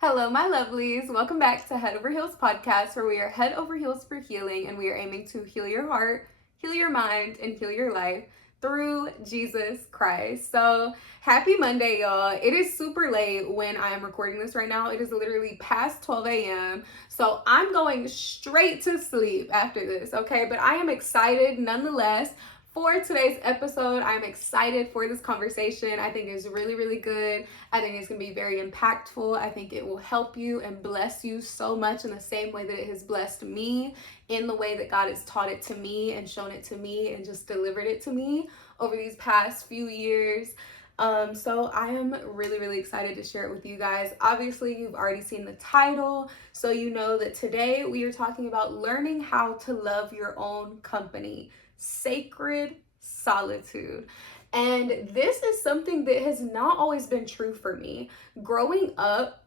Hello, my lovelies. Welcome back to Head Over Heels podcast, where we are head over heels for healing and we are aiming to heal your heart, heal your mind, and heal your life through Jesus Christ. So, happy Monday, y'all. It is super late when I am recording this right now. It is literally past 12 a.m. So, I'm going straight to sleep after this, okay? But I am excited nonetheless for today's episode. I'm excited for this conversation. I think it's really, really good. I think it's going to be very impactful. I think it will help you and bless you so much in the same way that it has blessed me, in the way that God has taught it to me and shown it to me and just delivered it to me over these past few years. So I am really, really excited to share it with you guys. Obviously, you've already seen the title, so you know that today we are talking about learning how to love your own company. Sacred solitude. And this is something that has not always been true for me. Growing up,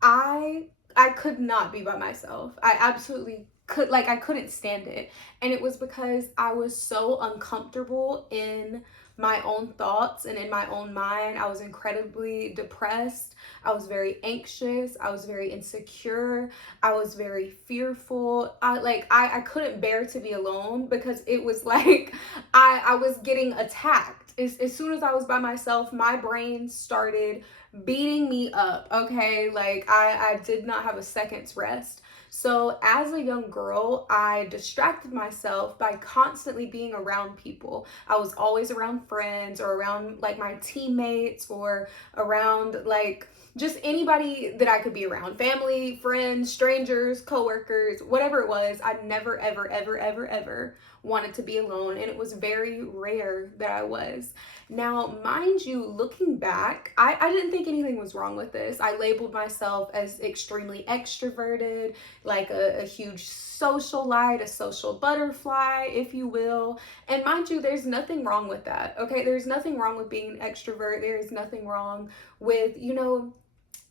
I could not be by myself. I absolutely I couldn't stand it. And it was because I was so uncomfortable in my own thoughts and in my own mind. I was incredibly depressed. I was very anxious. I was very insecure. I was very fearful. I couldn't bear to be alone because it was like I was getting attacked. As soon as I was by myself, my brain started beating me up, okay? Like I did not have a second's rest. So as a young girl, I distracted myself by constantly being around people. I was always around friends or around like my teammates or around like just anybody that I could be around. Family, friends, strangers, coworkers, whatever it was. I never, ever, ever, ever, ever wanted to be alone. And it was very rare that I was. Now, mind you, looking back, I didn't think anything was wrong with this. I labeled myself as extremely extroverted, like a huge socialite, a social butterfly, if you will. And mind you, there's nothing wrong with that, okay? There's nothing wrong with being an extrovert. There is nothing wrong with,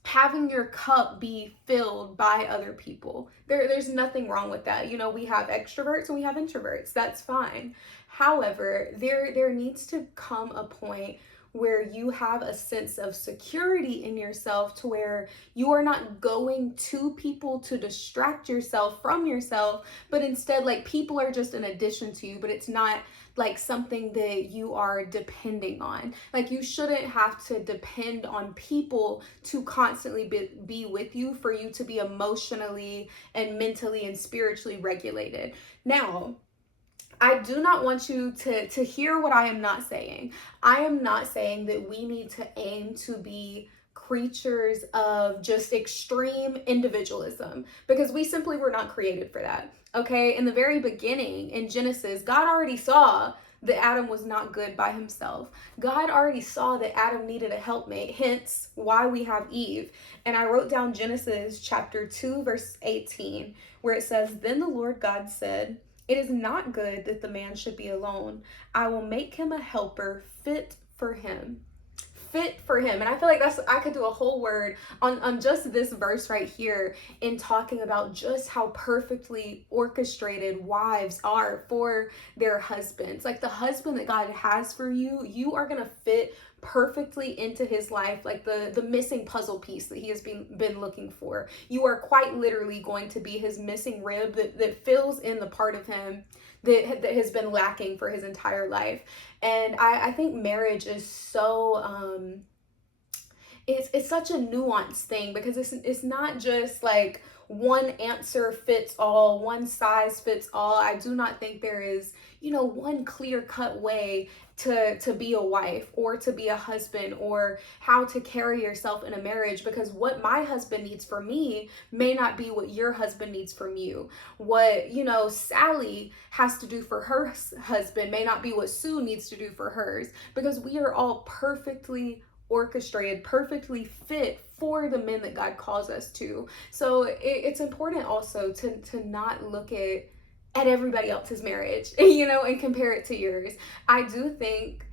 having your cup be filled by other people. There's nothing wrong with that. We have extroverts and we have introverts. That's fine. However, there needs to come a point where you have a sense of security in yourself to where you are not going to people to distract yourself from yourself, but instead like people are just an addition to you, but it's not like something that you are depending on. Like you shouldn't have to depend on people to constantly be with you for you to be emotionally and mentally and spiritually regulated. Now, I do not want you to hear what I am not saying. I am not saying that we need to aim to be creatures of just extreme individualism because we simply were not created for that. Okay, in the very beginning in Genesis, God already saw that Adam was not good by himself. God already saw that Adam needed a helpmate, hence why we have Eve. And I wrote down Genesis chapter 2, verse 18, where it says, "Then the Lord God said, 'It is not good that the man should be alone. I will make him a helper fit for him.'" Fit for him. And I feel like I could do a whole word on just this verse right here in talking about just how perfectly orchestrated wives are for their husbands. Like the husband that God has for you, you are gonna fit perfectly into his life, like the missing puzzle piece that he has been looking for. You are quite literally going to be his missing rib that fills in the part of him that has been lacking for his entire life. And I think marriage is so it's such a nuanced thing because it's not just like one answer fits all, one size fits all. I do not think there is, one clear-cut way to be a wife or to be a husband or how to carry yourself in a marriage, because what my husband needs from me may not be what your husband needs from you. What, Sally has to do for her husband may not be what Sue needs to do for hers, because we are all perfectly orchestrated, perfectly fit for the men that God calls us to. So it's important also to not look at everybody else's marriage, and compare it to yours. I do think,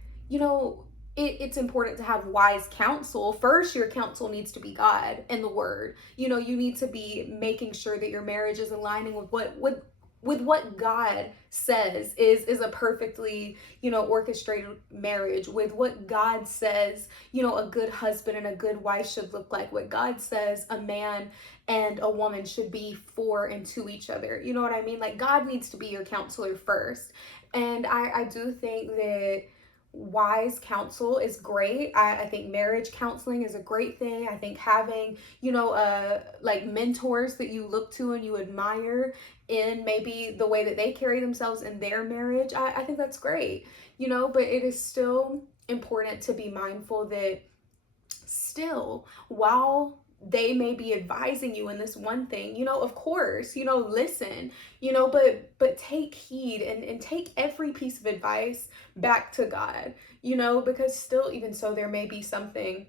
it's important to have wise counsel. First, your counsel needs to be God and the word. You need to be making sure that your marriage is aligning with with what God says is a perfectly, orchestrated marriage, with what God says, a good husband and a good wife should look like, what God says a man and a woman should be for and to each other. You know what I mean? Like, God needs to be your counselor first. And I do think that wise counsel is great. I think marriage counseling is a great thing. I think having, like mentors that you look to and you admire in maybe the way that they carry themselves in their marriage, I think that's great, but it is still important to be mindful that still, while they may be advising you in this one thing, of course, listen, but take heed and take every piece of advice back to God, because still, even so, there may be something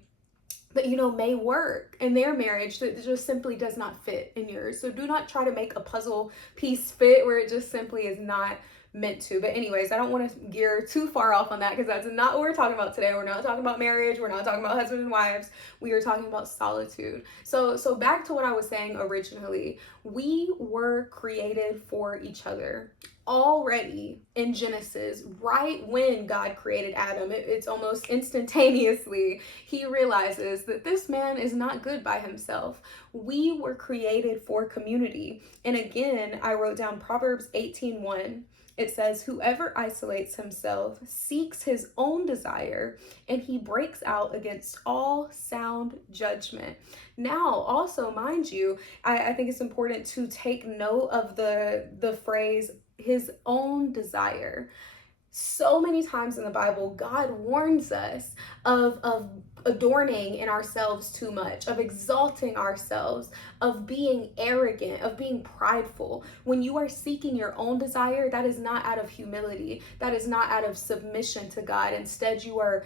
that may work in their marriage that just simply does not fit in yours. So do not try to make a puzzle piece fit where it just simply is not meant to. But anyways, I don't want to gear too far off on that, because that's not what we're talking about today. We're not talking about marriage. We're not talking about husbands and wives. We are talking about solitude. So back to what I was saying originally. We were created for each other already in Genesis. Right when God created Adam, it's almost instantaneously he realizes that this man is not good by himself. We were created for community. And again, I wrote down Proverbs 18:1. It says, whoever isolates himself seeks his own desire, and he breaks out against all sound judgment. Now, also, mind you, I think it's important to take note of the phrase, his own desire. So many times in the Bible, God warns us of adorning in ourselves too much, of exalting ourselves, of being arrogant, of being prideful. When you are seeking your own desire, that is not out of humility. That is not out of submission to God. Instead, you are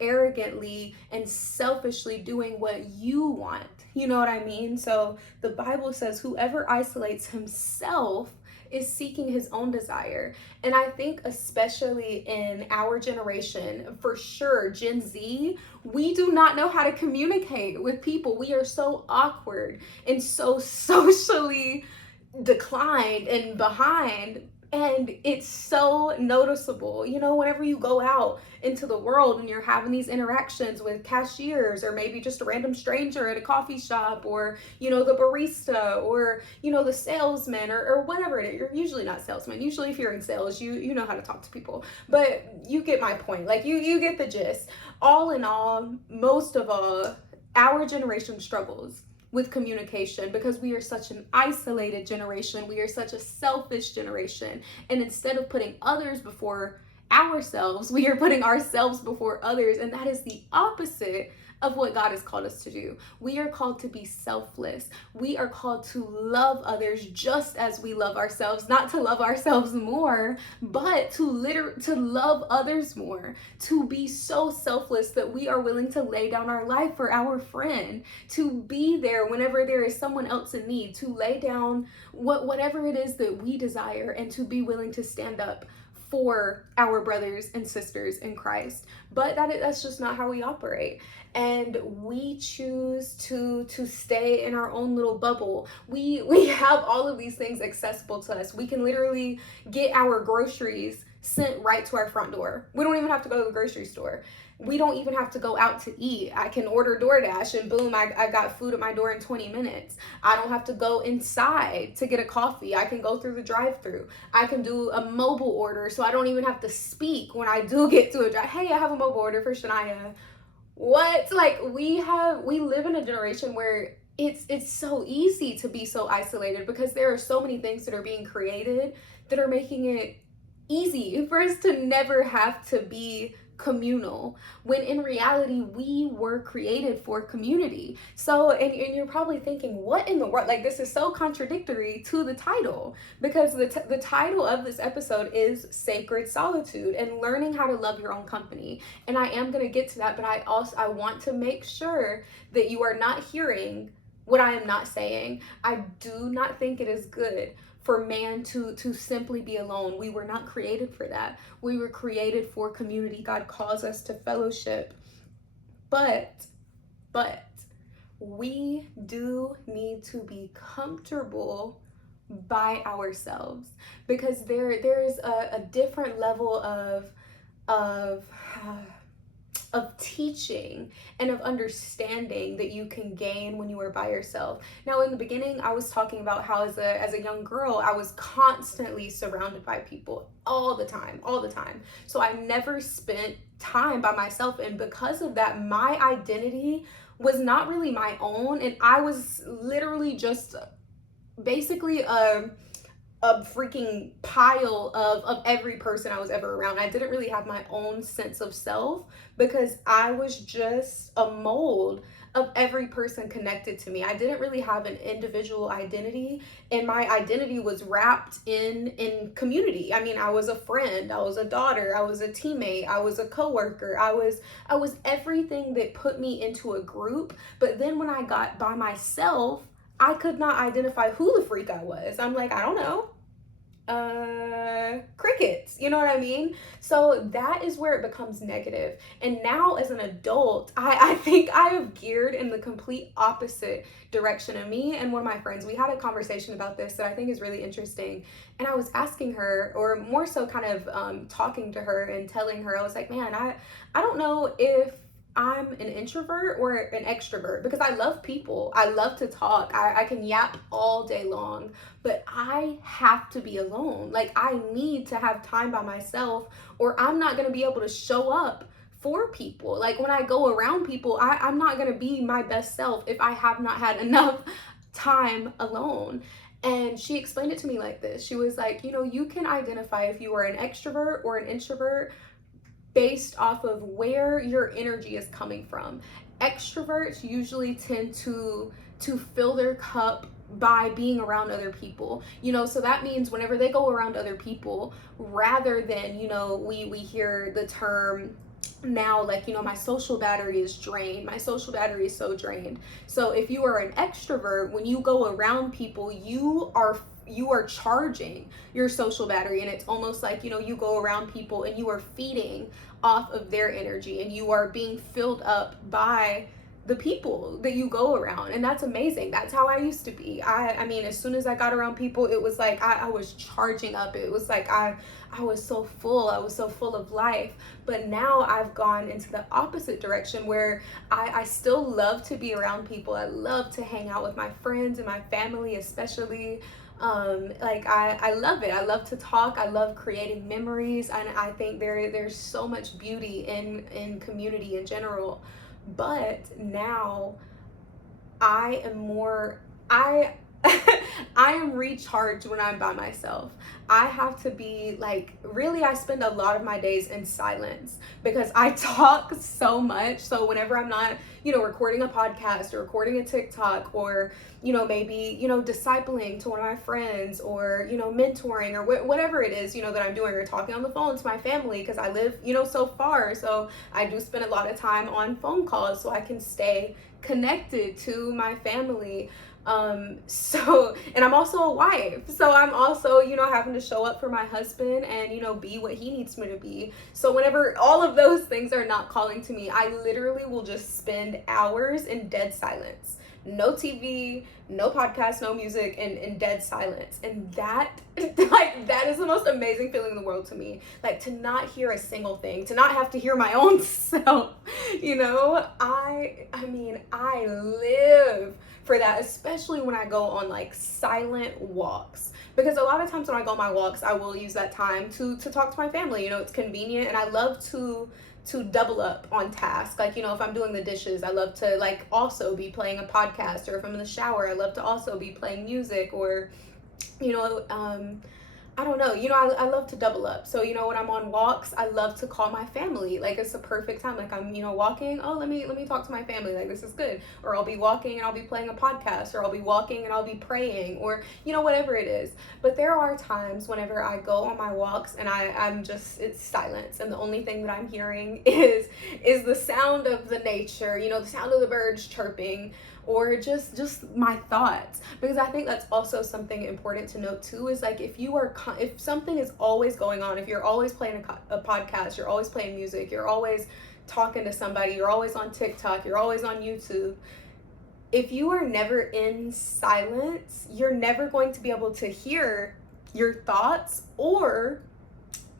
arrogantly and selfishly doing what you want. You know what I mean? So the Bible says whoever isolates himself is seeking his own desire. And I think especially in our generation, for sure, Gen Z, we do not know how to communicate with people. We are so awkward and so socially declined and behind. And it's so noticeable, whenever you go out into the world and you're having these interactions with cashiers, or maybe just a random stranger at a coffee shop, or, the barista, or, the salesman, or whatever it is. You're usually not salesman. Usually if you're in sales, you know how to talk to people. But you get my point. Like, you get the gist. All in all, most of all, our generation struggles with communication because we are such an isolated generation. We are such a selfish generation. And instead of putting others before ourselves, we are putting ourselves before others. And that is the opposite of what God has called us to do. We are called to be selfless. We are called to love others just as we love ourselves, not to love ourselves more, but to love others more, to be so selfless that we are willing to lay down our life for our friend, to be there whenever there is someone else in need, to lay down whatever it is that we desire, and to be willing to stand up for our brothers and sisters in Christ. But that's just not how we operate. And we choose to stay in our own little bubble. We have all of these things accessible to us. We can literally get our groceries sent right to our front door. We don't even have to go to the grocery store. We don't even have to go out to eat. I can order DoorDash and boom, I got food at my door in 20 minutes. I don't have to go inside to get a coffee. I can go through the drive-thru. I can do a mobile order, so I don't even have to speak when I do get to a drive. Hey, I have a mobile order for Shania. What? Like, we live in a generation where it's so easy to be so isolated because there are so many things that are being created that are making it easy for us to never have to be communal, when in reality we were created for community. So and you're probably thinking, what in the world, like, this is so contradictory to the title, because the title of this episode is Sacred Solitude and learning how to love your own company. And I am going to get to that, but I want to make sure that you are not hearing what I am not saying. I do not think it is good for man to simply be alone. We were not created for that. We were created for community. God calls us to fellowship. But we do need to be comfortable by ourselves, because there is a different level of of teaching and of understanding that you can gain when you are by yourself. Now, in the beginning, I was talking about how as a young girl, I was constantly surrounded by people all the time, all the time. So I never spent time by myself, and because of that, my identity was not really my own, and I was literally just basically a freaking pile of every person I was ever around. I didn't really have my own sense of self because I was just a mold of every person connected to me. I didn't really have an individual identity, and my identity was wrapped in community. I mean, I was a friend, I was a daughter, I was a teammate, I was a coworker. I was everything that put me into a group. But then when I got by myself, I could not identify who the freak I was. I'm like, I don't know. Crickets, you know what I mean? So that is where it becomes negative. And now as an adult, I think I have geared in the complete opposite direction. And me and one of my friends, we had a conversation about this that I think is really interesting. And I was asking her, or more so kind of talking to her and telling her, I was like, man, I don't know if I'm an introvert or an extrovert, because I love people. I love to talk. I can yap all day long, but I have to be alone. Like, I need to have time by myself, or I'm not going to be able to show up for people. Like, when I go around people, I'm not going to be my best self if I have not had enough time alone. And she explained it to me like this. She was like, you know, you can identify if you are an extrovert or an introvert based off of where your energy is coming from. Extroverts usually tend to fill their cup by being around other people, you know, so that means whenever they go around other people, rather than, you know, we hear the term now, like, you know, my social battery is drained, my social battery is so drained. So if you are an extrovert, when you go around people, you are charging your social battery, and it's almost like, you know, you go around people and you are feeding off of their energy, and you are being filled up by the people that you go around. And that's amazing. That's how I used to be. I mean, as soon as I got around people, it was like I was charging up. It was like I was so full. I was so full of life. But now I've gone into the opposite direction, where I still love to be around people. I love to hang out with my friends and my family, especially. Like, I love it. I love to talk. I love creating memories, and I think there's so much beauty in community in general. But now I am more, I I am recharged when I'm by myself. I have to be like, really, I spend a lot of my days in silence because I talk so much. So whenever I'm not, you know, recording a podcast or recording a TikTok, or, you know, maybe, you know, discipling to one of my friends, or, you know, mentoring, or whatever it is, you know, that I'm doing, or talking on the phone to my family, because I live, you know, so far. So I do spend a lot of time on phone calls so I can stay connected to my family. So, and I'm also a wife, so I'm also, you know, having to show up for my husband and, you know, be what he needs me to be. So whenever all of those things are not calling to me, I literally will just spend hours in dead silence. No TV, no podcast, no music, and in dead silence. And that, like, that is the most amazing feeling in the world to me. Like, to not hear a single thing, to not have to hear my own self, you know? I mean, I live for that, especially when I go on like silent walks, because a lot of times when I go on my walks, I will use that time to talk to my family. You know, it's convenient, and I love to double up on tasks. Like, you know, if I'm doing the dishes, I love to like also be playing a podcast, or if I'm in the shower, I love to also be playing music, or, you know, I don't know, you know, I love to double up. So, you know, when I'm on walks, I love to call my family. Like, it's a perfect time. Like, I'm, you know, walking, oh, let me talk to my family. Like, this is good. Or I'll be walking and I'll be playing a podcast, or I'll be walking and I'll be praying, or, you know, whatever it is. But there are times whenever I go on my walks and I'm just, it's silence. And the only thing that I'm hearing is the sound of the nature, you know, the sound of the birds chirping, or just my thoughts. Because I think that's also something important to note too, is like, if something is always going on, if you're always playing a podcast, you're always playing music, you're always talking to somebody, you're always on TikTok, you're always on YouTube, if you are never in silence, you're never going to be able to hear your thoughts, or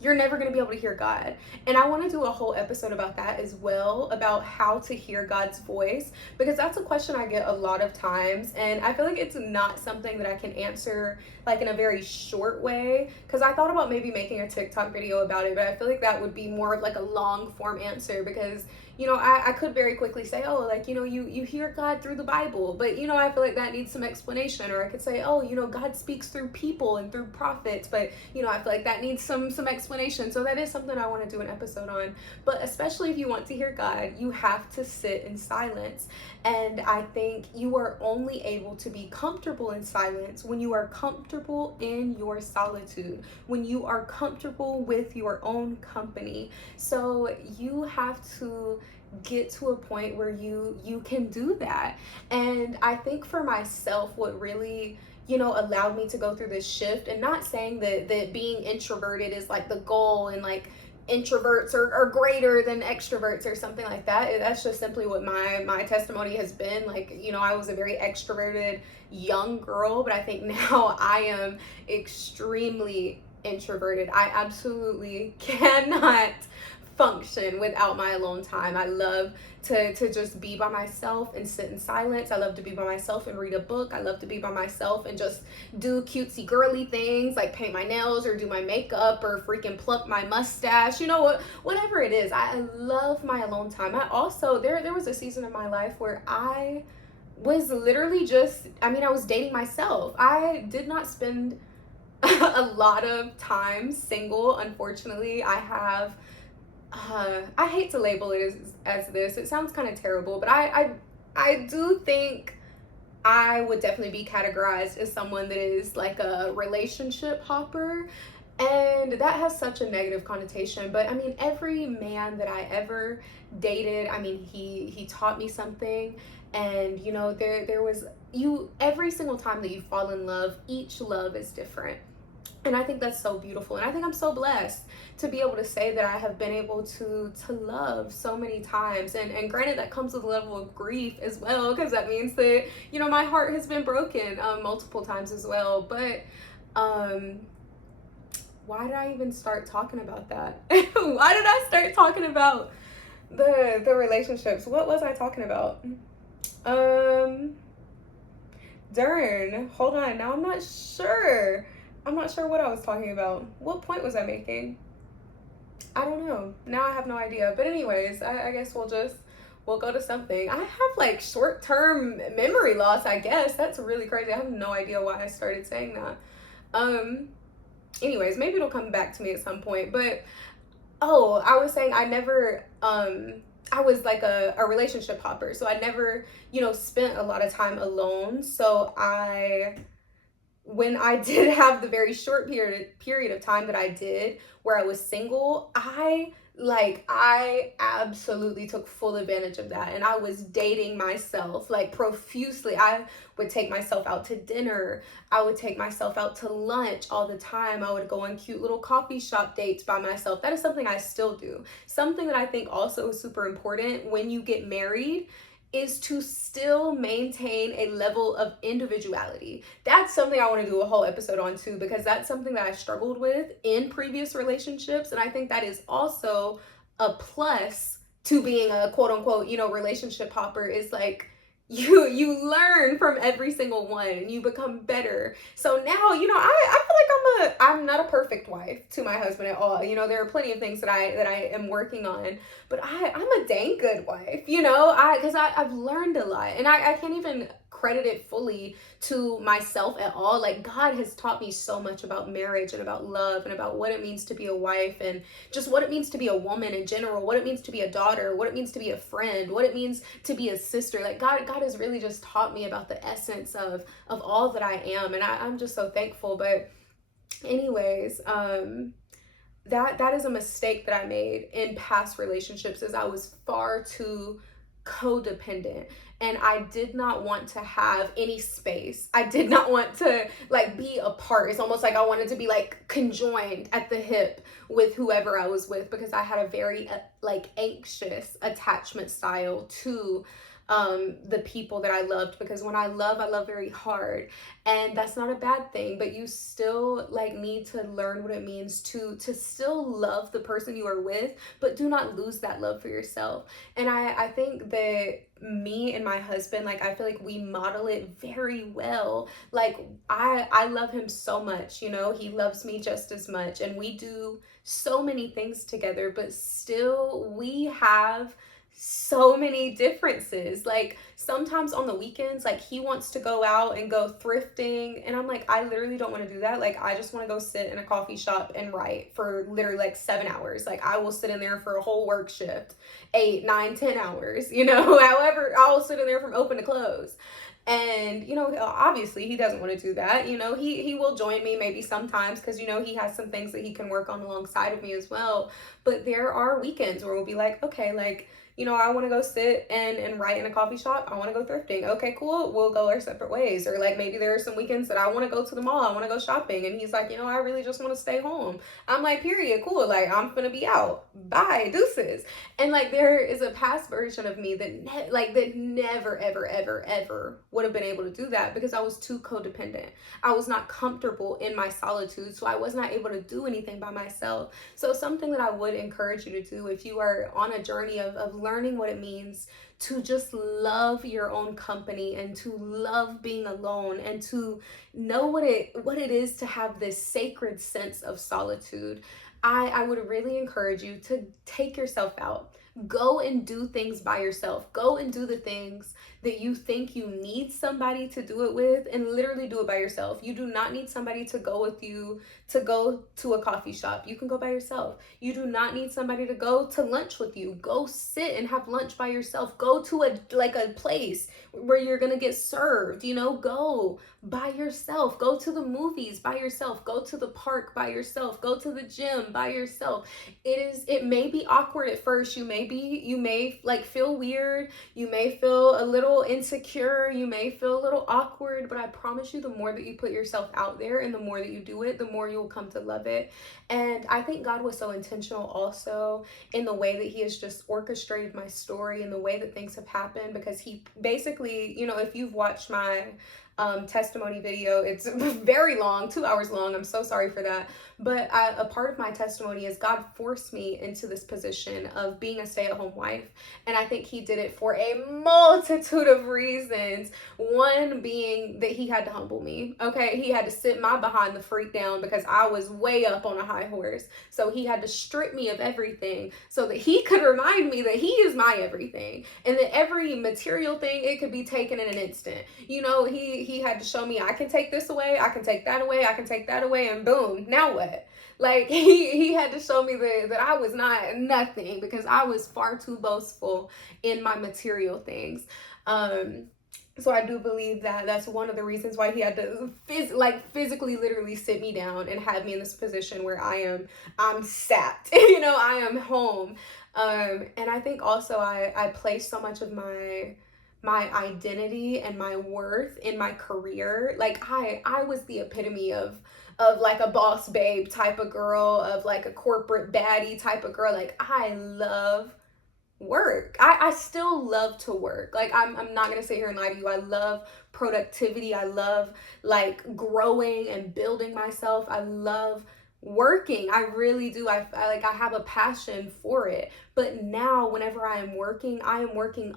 you're never going to be able to hear God. And I want to do a whole episode about that as well, about how to hear God's voice, because that's a question I get a lot of times. And I feel like it's not something that I can answer like in a very short way, because I thought about maybe making a TikTok video about it, but I feel like that would be more of like a long form answer, because I could very quickly say, oh, like, you hear God through the Bible, but, I feel like that needs some explanation. Or I could say, oh, God speaks through people and through prophets, but, I feel like that needs some explanation. So that is something I want to do an episode on. But especially if you want to hear God, you have to sit in silence. And I think you are only able to be comfortable in silence when you are comfortable in your solitude, when you are comfortable with your own company. So you have to get to a point where you can do that. And I think for myself, what really allowed me to go through this shift, and not saying that being introverted is like the goal, and like introverts are greater than extroverts or something like that. That's just simply what my testimony has been. Like, I was a very extroverted young girl, but I think now I am extremely introverted. I absolutely cannot function without my alone time. I love to just be by myself and sit in silence. I love to be by myself and read a book. I love to be by myself and just do cutesy girly things like paint my nails or do my makeup or freaking pluck my mustache, whatever it is. I love my alone time. I also, there was a season of my life where I was literally I was dating myself. I did not spend a lot of time single. Unfortunately, I hate to label it as this. It sounds kind of terrible, but I do think I would definitely be categorized as someone that is like a relationship hopper. And that has such a negative connotation. But every man that I ever dated, he taught me something. And there was every single time that you fall in love, each love is different. And I think that's so beautiful. And I think I'm so blessed to be able to say that I have been able to love so many times. And granted, that comes with a level of grief as well, because that means that, my heart has been broken multiple times as well. But why did I even start talking about that? Why did I start talking about the relationships? What was I talking about? Darn, hold on. Now I'm not sure what I was talking about. What point was I making? I don't know. Now I have no idea. But anyways, I guess we'll go to something. I have like short-term memory loss, I guess. That's really crazy. I have no idea why I started saying that. Anyways, maybe it'll come back to me at some point. But I was saying I never I was like a relationship hopper. So I never, spent a lot of time alone. So when I did have the very short period of time that I did where I was single, I absolutely took full advantage of that. And I was dating myself like profusely. I would take myself out to dinner. I would take myself out to lunch all the time. I would go on cute little coffee shop dates by myself. That is something I still do. Something that I think also is super important when you get married is to still maintain a level of individuality. That's something I want to do a whole episode on too, because that's something that I struggled with in previous relationships. And I think that is also a plus to being a quote unquote, relationship hopper, is like you learn from every single one and you become better. So now, I feel like I'm not a perfect wife to my husband at all. There are plenty of things that I am working on, but I'm a dang good wife, because I've learned a lot, and I can't even credit it fully to myself at all. Like, God has taught me so much about marriage and about love and about what it means to be a wife, and just what it means to be a woman in general, what it means to be a daughter, what it means to be a friend, what it means to be a sister. Like, God has really just taught me about the essence of all that I am, and I'm just so thankful. But anyways, that is a mistake that I made in past relationships, is I was far too codependent, and I did not want to have any space. I did not want to be apart. It's almost like I wanted to be conjoined at the hip with whoever I was with, because I had a very anxious attachment style to the people that I loved, because when I love very hard, and that's not a bad thing, but you still like need to learn what it means to still love the person you are with, but do not lose that love for yourself. And I think that me and my husband, like, I feel like we model it very well. Like, I love him so much, you know, he loves me just as much, and we do so many things together, but still we have so many differences. Like, sometimes on the weekends, like, he wants to go out and go thrifting, and I'm like, I literally don't want to do that. Like, I just want to go sit in a coffee shop and write for literally like 7 hours. Like, I will sit in there for a whole work shift, 8, 9, 10 hours, you know. However, I will sit in there from open to close. And, you know, obviously he doesn't want to do that. You know, he will join me maybe sometimes, because, you know, he has some things that he can work on alongside of me as well. But there are weekends where we'll be like, okay, like, you know, I want to go sit and write in a coffee shop. I want to go thrifting. Okay, cool. We'll go our separate ways. Or like, maybe there are some weekends that I want to go to the mall. I want to go shopping. And he's like, you know, I really just want to stay home. I'm like, period. Cool. Like, I'm going to be out. Bye. Deuces. And like, there is a past version of me that that never, ever, ever, ever would have been able to do that, because I was too codependent. I was not comfortable in my solitude. So I was not able to do anything by myself. So something that I would encourage you to do, if you are on a journey of learning what it means to just love your own company, and to love being alone, and to know what it is to have this sacred sense of solitude, I would really encourage you to take yourself out. Go and do things by yourself. Go and do the things that you think you need somebody to do it with, and literally do it by yourself. You do not need somebody to go with you to go to a coffee shop. You can go by yourself. You do not need somebody to go to lunch with you. Go sit and have lunch by yourself. Go to a place where you're going to get served, you know, go by yourself. Go to the movies by yourself. Go to the park by yourself. Go to the gym by yourself. It may be awkward at first. You may like feel weird. You may feel a little insecure. You may feel a little awkward, but I promise you, the more that you put yourself out there and the more that you do it, the more you will come to love it. And I think God was so intentional also in the way that he has just orchestrated my story and the way that things have happened, because he basically, you know, if you've watched my testimony video, it's very long, 2 hours long. I'm so sorry for that. But a part of my testimony is God forced me into this position of being a stay-at-home wife. And I think he did it for a multitude of reasons. One being that he had to humble me. Okay, he had to sit my behind the freak down, because I was way up on a high horse. So he had to strip me of everything so that he could remind me that he is my everything, and that every material thing, it could be taken in an instant. You know, he had to show me, I can take this away, I can take that away, I can take that away, and boom, now what? Like, he had to show me that I was not nothing, because I was far too boastful in my material things. So I do believe that that's one of the reasons why he had to physically, literally sit me down and have me in this position where I'm sat, you know, I am home. And I think also I place so much of my identity and my worth in my career. Like, I was the epitome of like a boss babe type of girl, of like a corporate baddie type of girl. Like, I love work. I still love to work. Like, I'm not gonna sit here and lie to you. I love productivity. I love like growing and building myself. I love working. I really do. I have a passion for it. But now whenever I am working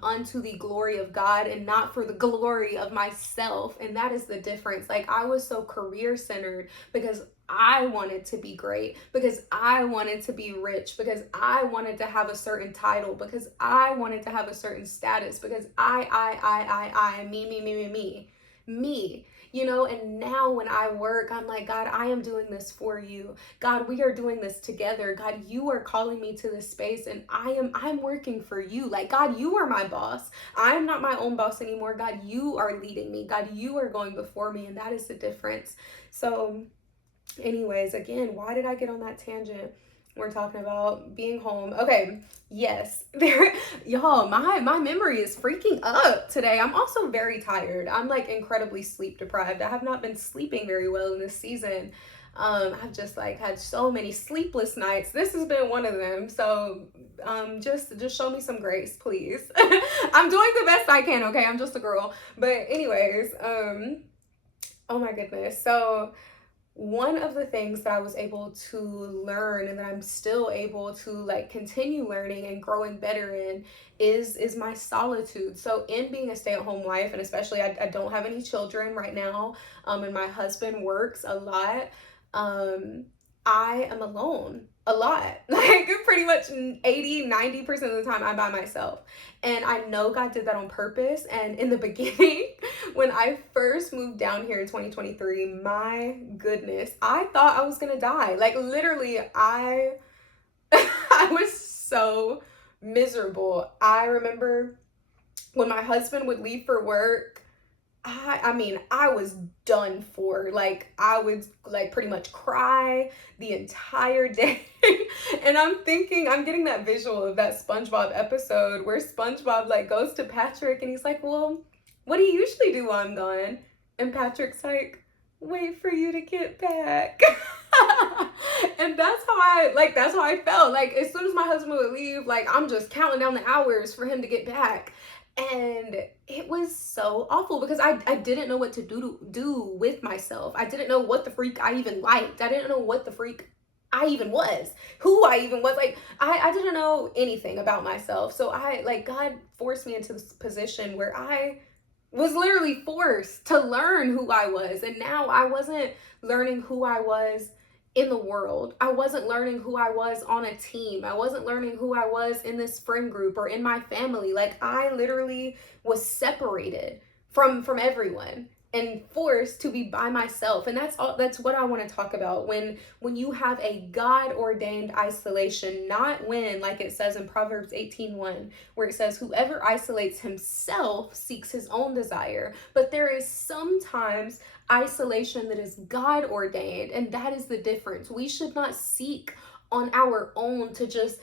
unto the glory of God, and not for the glory of myself. And that is the difference. Like, I was so career centered because I wanted to be great, because I wanted to be rich, because I wanted to have a certain title, because I wanted to have a certain status, because me, you know. And now when I work, I'm like, God, I am doing this for you. God, we are doing this together. God, you are calling me to this space, and I'm working for you. Like, God, you are my boss. I'm not my own boss anymore. God, you are leading me. God, you are going before me, and that is the difference. So anyways, again, why did I get on that tangent? We're talking about being home. Okay, yes. Y'all, my memory is freaking up today. I'm also very tired. I'm like incredibly sleep deprived. I have not been sleeping very well in this season. I've just like had so many sleepless nights. This has been one of them. So just show me some grace, please. I'm doing the best I can, okay? I'm just a girl. But anyways, oh my goodness. So one of the things that I was able to learn and that I'm still able to like continue learning and growing better in is my solitude. So in being a stay-at-home wife, and especially I don't have any children right now, and my husband works a lot, I am alone a lot. Like pretty much 80-90% of the time I'm by myself. And I know God did that on purpose. And in the beginning, when I first moved down here in 2023, my goodness, I thought I was gonna die. Like literally, I I was so miserable. I remember when my husband would leave for work, I mean, I was done for. Like, I would like pretty much cry the entire day. And I'm thinking, I'm getting that visual of that SpongeBob episode where SpongeBob like goes to Patrick and he's like, well, what do you usually do while I'm gone? And Patrick's like, wait for you to get back. And that's how I felt. Like as soon as my husband would leave, like I'm just counting down the hours for him to get back. And it was so awful because I didn't know what to do with myself. I didn't know what the freak I even liked. I didn't know what the freak I even was, who I even was. Like I didn't know anything about myself. So I like God forced me into this position where I was literally forced to learn who I was. And now I wasn't learning who I was in the world. I wasn't learning who I was on a team. I wasn't learning who I was in this friend group or in my family. Like I literally was separated from everyone and forced to be by myself. And that's what I want to talk about when you have a God ordained isolation, not when, like it says in Proverbs 18:1, where it says whoever isolates himself seeks his own desire. But there is sometimes isolation that is God ordained, and that is the difference. We should not seek on our own to just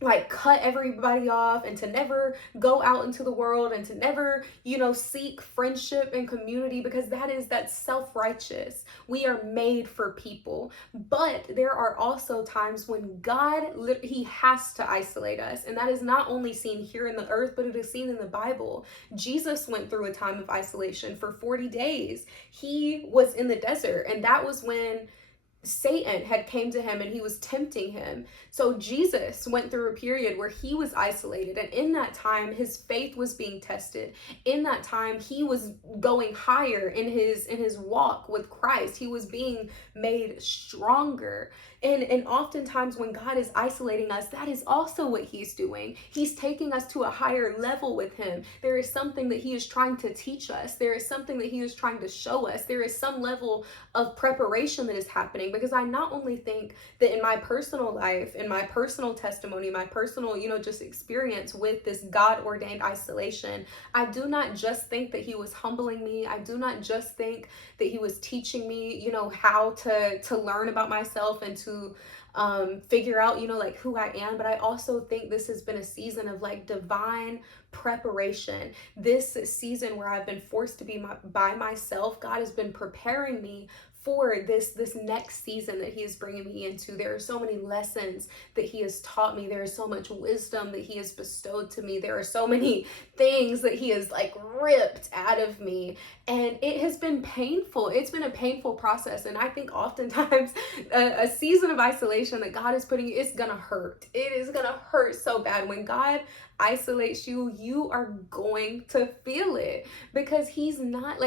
like cut everybody off and to never go out into the world and to never, seek friendship and community, because that's self-righteous. We are made for people. But there are also times when God, he has to isolate us. And that is not only seen here in the earth, but it is seen in the Bible. Jesus went through a time of isolation for 40 days. He was in the desert, and that was when Satan had came to him and he was tempting him. So Jesus went through a period where he was isolated, and in that time his faith was being tested. In that time he was going higher in his walk with Christ. He was being made stronger. And oftentimes when God is isolating us, that is also what he's doing. He's taking us to a higher level with him. There is something that he is trying to teach us. There is something that he is trying to show us. There is some level of preparation that is happening, because I not only think that in my personal life, in my personal testimony, my personal, just experience with this God ordained isolation, I do not just think that he was humbling me. I do not just think that he was teaching me, how to learn about myself and to figure out, like who I am. But I also think this has been a season of like divine preparation. This season where I've been forced to be by myself, God has been preparing me for this next season that he is bringing me into. There are so many lessons that he has taught me. There is so much wisdom that he has bestowed to me. There are so many things that he has like ripped out of me, and it has been painful. It's been a painful process, and I think oftentimes a season of isolation that God is putting you, it's gonna hurt. It is gonna hurt so bad. When God isolates you, you are going to feel it, because he's not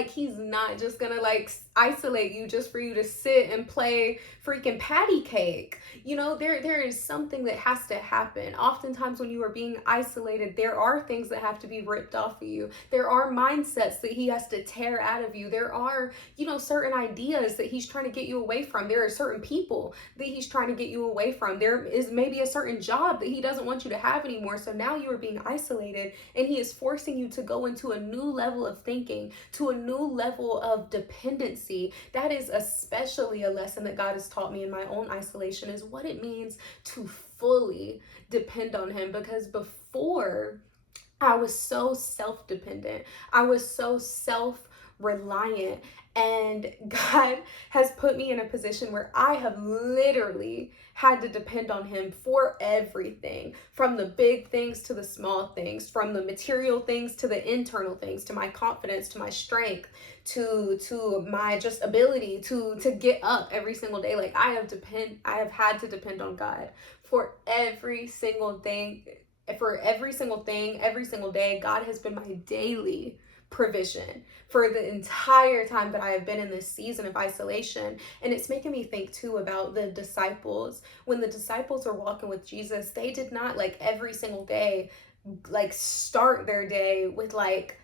just gonna like isolate you just for you to sit and play freaking patty cake. There is something that has to happen. Oftentimes when you are being isolated, there are things that have to be ripped off of you. There are mindsets that he has to tear out of you. There are, certain ideas that he's trying to get you away from. There are certain people that he's trying to get you away from. There is maybe a certain job that he doesn't want you to have anymore. So now you are being isolated, and he is forcing you to go into a new level of thinking, to a new level of dependency. That is especially a lesson that God has taught me in my own isolation, is what it means to fully depend on him. Because before, I was so self-dependent. I was so reliant. And God has put me in a position where I have literally had to depend on him for everything, from the big things to the small things, from the material things to the internal things, to my confidence, to my strength, to my just ability to get up every single day. Like I have had to depend on God for every single thing. For every single thing, every single day, God has been my daily provision for the entire time that I have been in this season of isolation. And it's making me think too about the disciples. When the disciples were walking with Jesus, they did not like every single day like start their day with like,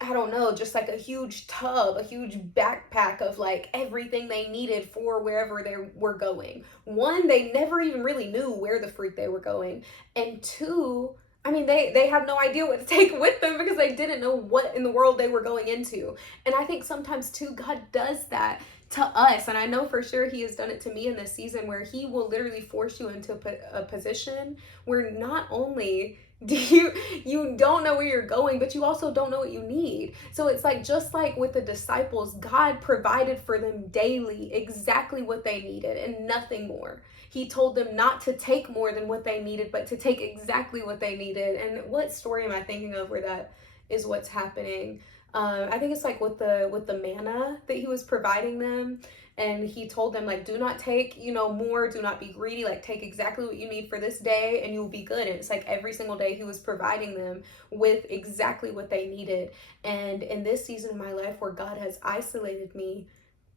I don't know, just like a huge tub, a huge backpack of like everything they needed for wherever they were going. One, they never even really knew where the freak they were going. And two, I mean, they had no idea what to take with them because they didn't know what in the world they were going into. And I think sometimes too, God does that to us. And I know for sure he has done it to me in this season where he will literally force you into a position where not only do you don't know where you're going, but you also don't know what you need. So it's like, just like with the disciples, God provided for them daily exactly what they needed and nothing more. He told them not to take more than what they needed, but to take exactly what they needed. And what story am I thinking of where that is what's happening? I think it's like with the manna that he was providing them, and he told them like, do not take more, do not be greedy, like take exactly what you need for this day and you will be good. And it's like every single day he was providing them with exactly what they needed. And in this season of my life where God has isolated me,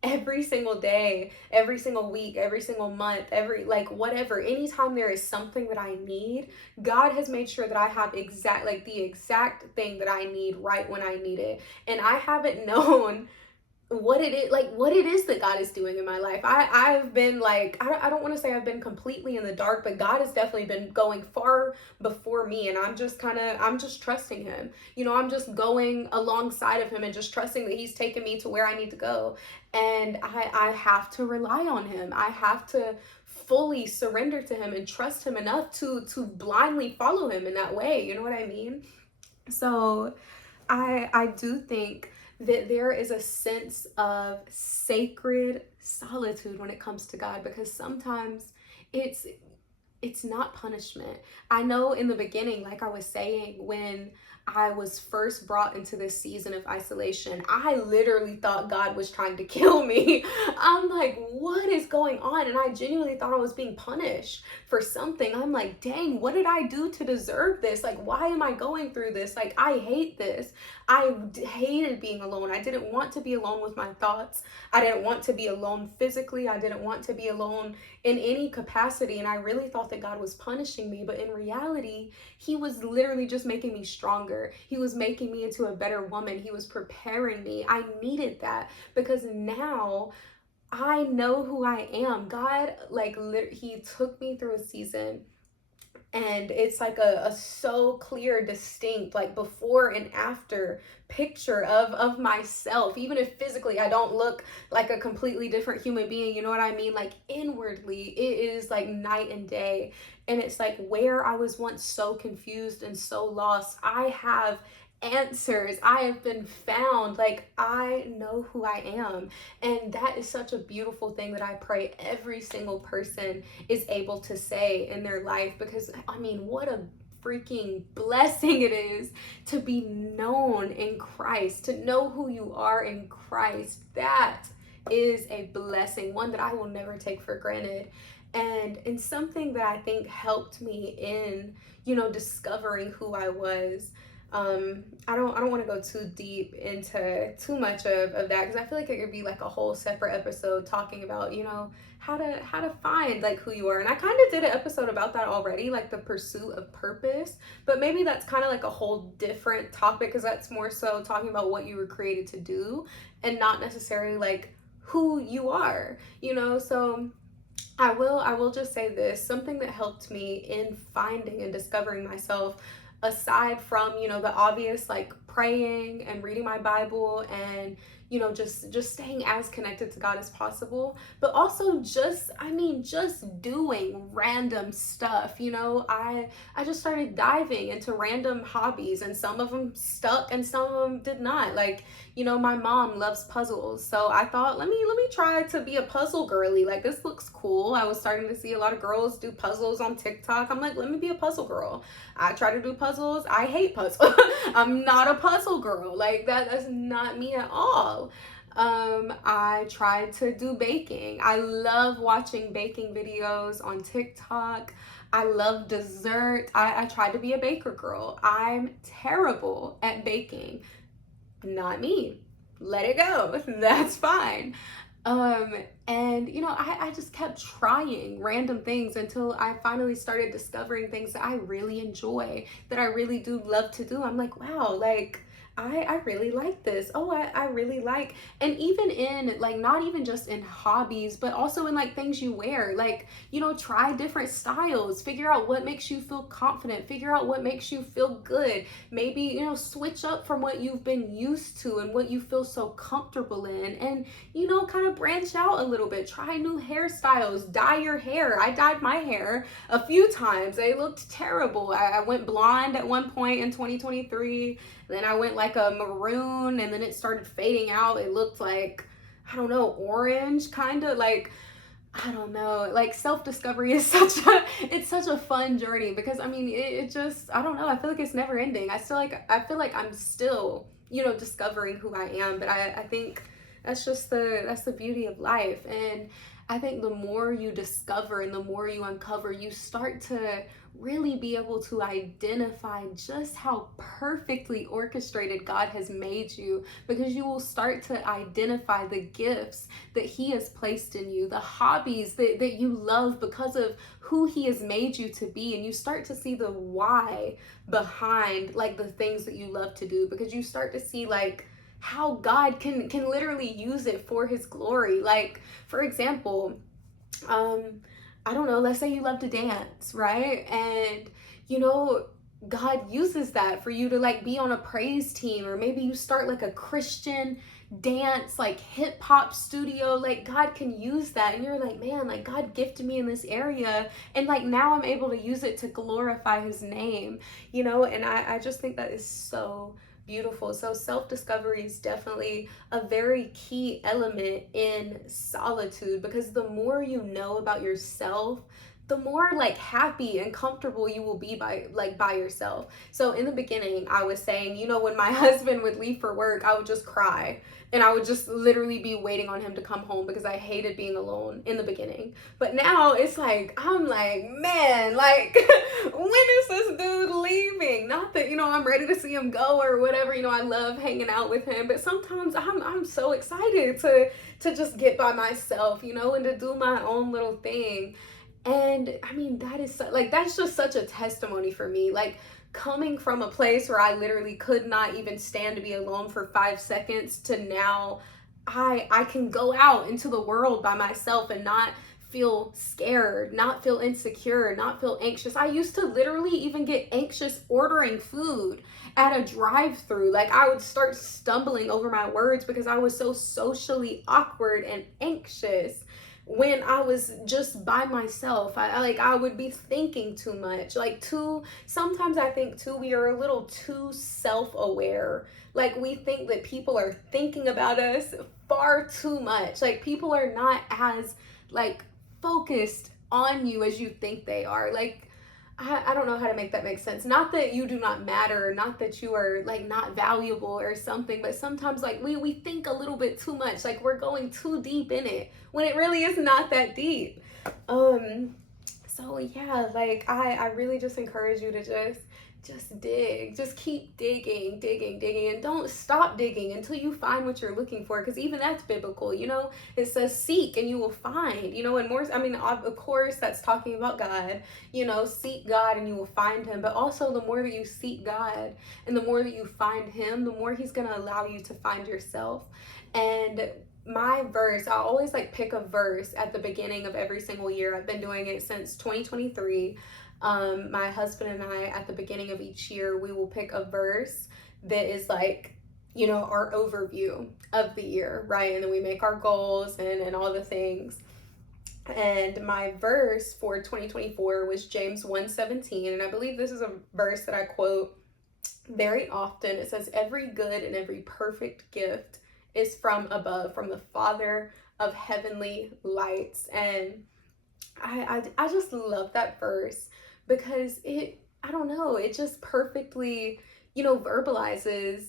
every single day, every single week, every single month, every like whatever, anytime there is something that I need, God has made sure that I have the exact thing that I need right when I need it. And I haven't known what it is that God is doing in my life. I've been like, I don't want to say I've been completely in the dark, but God has definitely been going far before me, and I'm just trusting him. I'm just going alongside of him and just trusting that he's taking me to where I need to go. And I have to rely on him. I have to fully surrender to him and trust him enough to blindly follow him in that way. You know what I mean? So I do think that there is a sense of sacred solitude when it comes to God, because sometimes it's it's not punishment. I know in the beginning, like I was saying, when I was first brought into this season of isolation, I literally thought God was trying to kill me. I'm like, what is going on? And I genuinely thought I was being punished for something. I'm like, dang, what did I do to deserve this? Like, why am I going through this? Like, I hate this. I hated being alone. I didn't want to be alone with my thoughts. I didn't want to be alone physically. I didn't want to be alone in any capacity. And I really thought that God was punishing me. But in reality, he was literally just making me stronger. He was making me into a better woman. He was preparing me. I needed that because now I know who I am. God, like, he took me through a season, and it's like a so clear, distinct, like before and after picture of myself. Even if physically I don't look like a completely different human being, you know what I mean? Like inwardly it is like night and day. And it's like where I was once so confused and so lost, I have answers. I have been found. Like I know who I am. And that is such a beautiful thing that I pray every single person is able to say in their life, because I mean, what a freaking blessing it is to be known in Christ, to know who you are in Christ. That is a blessing, one that I will never take for granted. And something that I think helped me in, discovering who I was. I don't want to go too deep into too much of that, because I feel like it could be like a whole separate episode talking about, how to find like who you are. And I kind of did an episode about that already, like the pursuit of purpose, but maybe that's kind of like a whole different topic, because that's more so talking about what you were created to do and not necessarily like who you are, so I will just say this, something that helped me in finding and discovering myself, aside from, the obvious like praying and reading my Bible and just staying as connected to God as possible, but also just doing random stuff. I just started diving into random hobbies, and some of them stuck and some of them did not. Like, my mom loves puzzles, so I thought, let me try to be a puzzle girly. Like, this looks cool. I was starting to see a lot of girls do puzzles on TikTok. I'm like, let me be a puzzle girl. I try to do puzzles. I hate puzzles. I'm not a puzzle girl. Like, that's not me at all. I tried to do baking. I love watching baking videos on TikTok. I love dessert. I tried to be a baker girl. I'm terrible at baking. Not me. Let it go. That's fine. And I just kept trying random things until I finally started discovering things that I really enjoy, that I really do love to do. I'm like, wow, like I really like this. Oh, I really like, and even in like, not even just in hobbies, but also in like things you wear, like, try different styles, figure out what makes you feel confident, figure out what makes you feel good. Maybe, switch up from what you've been used to and what you feel so comfortable in, and, kind of branch out a little bit, try new hairstyles, dye your hair. I dyed my hair a few times. They looked terrible. I went blonde at one point in 2023. Then I went like a maroon, and then it started fading out. It looked like, I don't know, orange, kind of like, I don't know. Like, self-discovery is such a fun journey, because it just, I don't know. I feel like it's never ending. I feel like I'm still, discovering who I am, but I think that's the beauty of life. And I think the more you discover and the more you uncover, you start to really be able to identify just how perfectly orchestrated God has made you, because you will start to identify the gifts that He has placed in you, the hobbies that you love because of who He has made you to be, and you start to see the why behind like the things that you love to do, because you start to see like how God can literally use it for His glory. Like, for example, I don't know, let's say you love to dance, right? And God uses that for you to like be on a praise team, or maybe you start like a Christian dance like hip hop studio. Like, God can use that, and you're like, man, like God gifted me in this area, and like now I'm able to use it to glorify His name, and I just think that is so beautiful. So self-discovery is definitely a very key element in solitude, because the more you know about yourself, the more like happy and comfortable you will be by yourself. So in the beginning, I was saying, when my husband would leave for work, I would just cry, and I would just literally be waiting on him to come home, because I hated being alone in the beginning. But now it's like, I'm like, man, like when is this dude leaving? Not that, I'm ready to see him go or whatever. I love hanging out with him, but sometimes I'm so excited to just get by myself, and to do my own little thing. And that is like, that's just such a testimony for me. Like, coming from a place where I literally could not even stand to be alone for 5 seconds, to now I can go out into the world by myself and not feel scared, not feel insecure, not feel anxious. I used to literally even get anxious ordering food at a drive-through. Like, I would start stumbling over my words because I was so socially awkward and anxious when I was just by myself. I would be thinking too much. Sometimes I think too, we are a little too self-aware. Like, we think that people are thinking about us far too much. Like, people are not as like focused on you as you think they are. Like, I don't know how to make that make sense. Not that you do not matter, not that you are like not valuable or something, but sometimes like we think a little bit too much, like we're going too deep in it when it really is not that deep. So yeah, like I really just encourage you to just dig, just keep digging, and don't stop digging until you find what you're looking for, because even that's biblical. It says seek and you will find, and more, of course that's talking about God. Seek God and you will find Him, but also the more that you seek God and the more that you find Him, the more He's going to allow you to find yourself. And my verse, I always like pick a verse at the beginning of every single year. I've been doing it since 2023. My husband and I, at the beginning of each year, we will pick a verse that is like, you know, our overview of the year, right? And then we make our goals and all the things. And my verse for 2024 was James 1:17, and I believe this is a verse that I quote very often. It says, "Every good and every perfect gift is from above, from the Father of heavenly lights." And I just love that verse because I don't know, it just perfectly, you know, verbalizes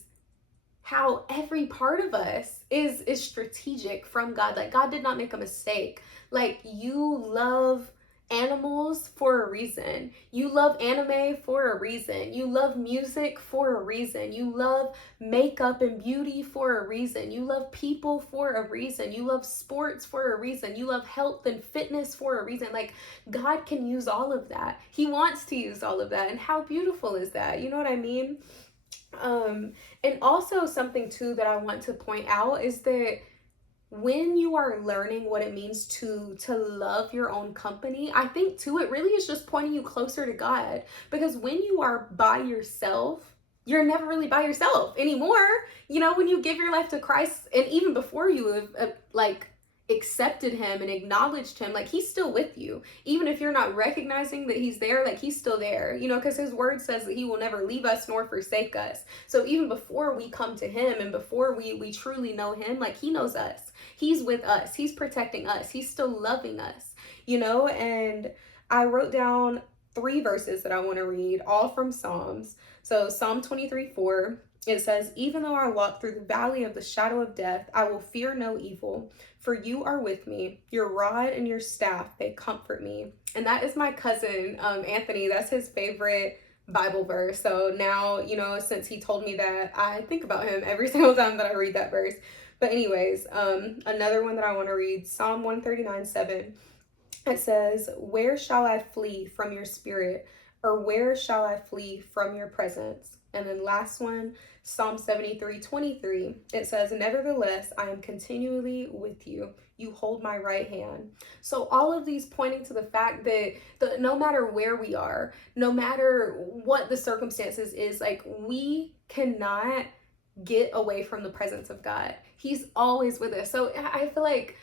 how every part of us is strategic from God. Like, God did not make a mistake. Like, you love animals for a reason. You love anime for a reason. You love music for a reason. You love makeup and beauty for a reason. You love people for a reason. You love sports for a reason. You love health and fitness for a reason. Like, God can use all of that. He wants to use all of that. And how beautiful is that? You know what I mean? And also something too that I want to point out is that when you are learning what it means to love your own company, I think too it really is just pointing you closer to God. Because when you are by yourself, you're never really by yourself anymore. You know, when you give your life to Christ, and even before you have like accepted him and acknowledged him, like, he's still with you. Even if you're not recognizing that he's there, like, he's still there, you know, because his word says that he will never leave us nor forsake us. So even before we come to him and before we truly know him, like, he knows us. He's with us. He's protecting us. He's still loving us, you know. And I wrote down 3 verses that I want to read, all from Psalms. So Psalm 23:4, it says, "Even though I walk through the valley of the shadow of death, I will fear no evil, for you are with me. Your rod and your staff, they comfort me." And that is my cousin, Anthony. That's his favorite Bible verse. So now, you know, since he told me that, I think about him every single time that I read that verse. But anyways, another one that I want to read, Psalm 139:7. It says, "Where shall I flee from your spirit? Or where shall I flee from your presence?" And then last one, Psalm 73:23. It says, "Nevertheless, I am continually with you. You hold my right hand." So all of these pointing to the fact that no matter where we are, no matter what the circumstances is, like, we cannot get away from the presence of God. He's always with us. So I feel like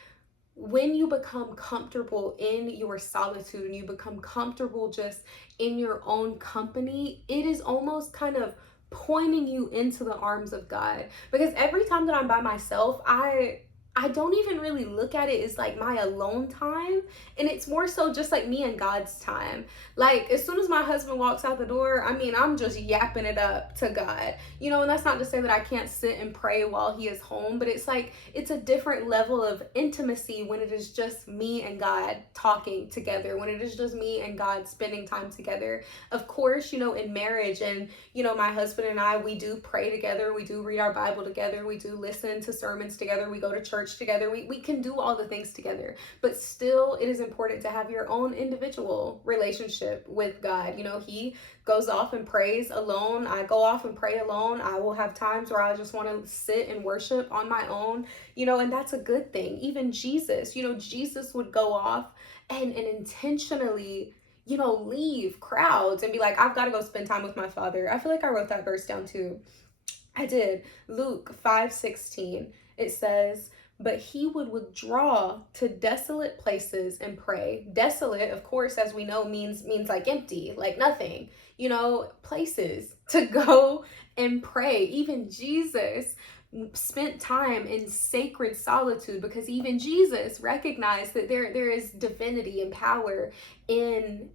when you become comfortable in your solitude and you become comfortable just in your own company, it is almost kind of pointing you into the arms of God. Because every time that I'm by myself, I don't even really look at it as like my alone time, and it's more so just like me and God's time. Like, as soon as my husband walks out the door, I mean, I'm just yapping it up to God, you know. And that's not to say that I can't sit and pray while he is home, but it's like, it's a different level of intimacy when it is just me and God talking together, when it is just me and God spending time together. Of course, you know, in marriage, and you know, my husband and I, we do pray together, we do read our Bible together, we do listen to sermons together, we go to church together, we can do all the things together. But still, it is important to have your own individual relationship with God. You know, he goes off and prays alone, I go off and pray alone. I will have times where I just want to sit and worship on my own, you know, and that's a good thing. Even Jesus, you know, Jesus would go off and intentionally, you know, leave crowds and be like, "I've got to go spend time with my Father." I feel like I wrote that verse down too. I did. Luke 5:16. It says, "But he would withdraw to desolate places and pray." Desolate, of course, as we know, means like empty, like nothing. You know, places to go and pray. Even Jesus spent time in sacred solitude, because even Jesus recognized that there is divinity and power in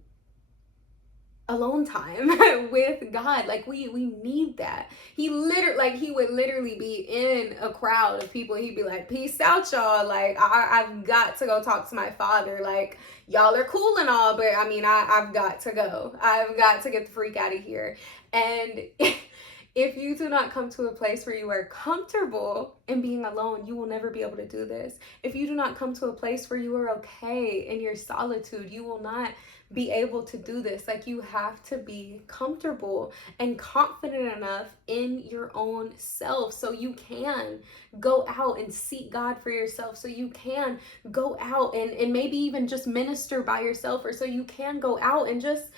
alone time with God. Like, we need that. He literally, like, he would literally be in a crowd of people. He'd be like, "Peace out, y'all. Like, I've got to go talk to my Father. Like, y'all are cool and all, but I mean, I've got to go. I've got to get the freak out of here." And if you do not come to a place where you are comfortable in being alone, you will never be able to do this. If you do not come to a place where you are okay in your solitude, you will not be able to do this. Like, you have to be comfortable and confident enough in your own self so you can go out and seek God for yourself, so you can go out and maybe even just minister by yourself, or so you can go out and just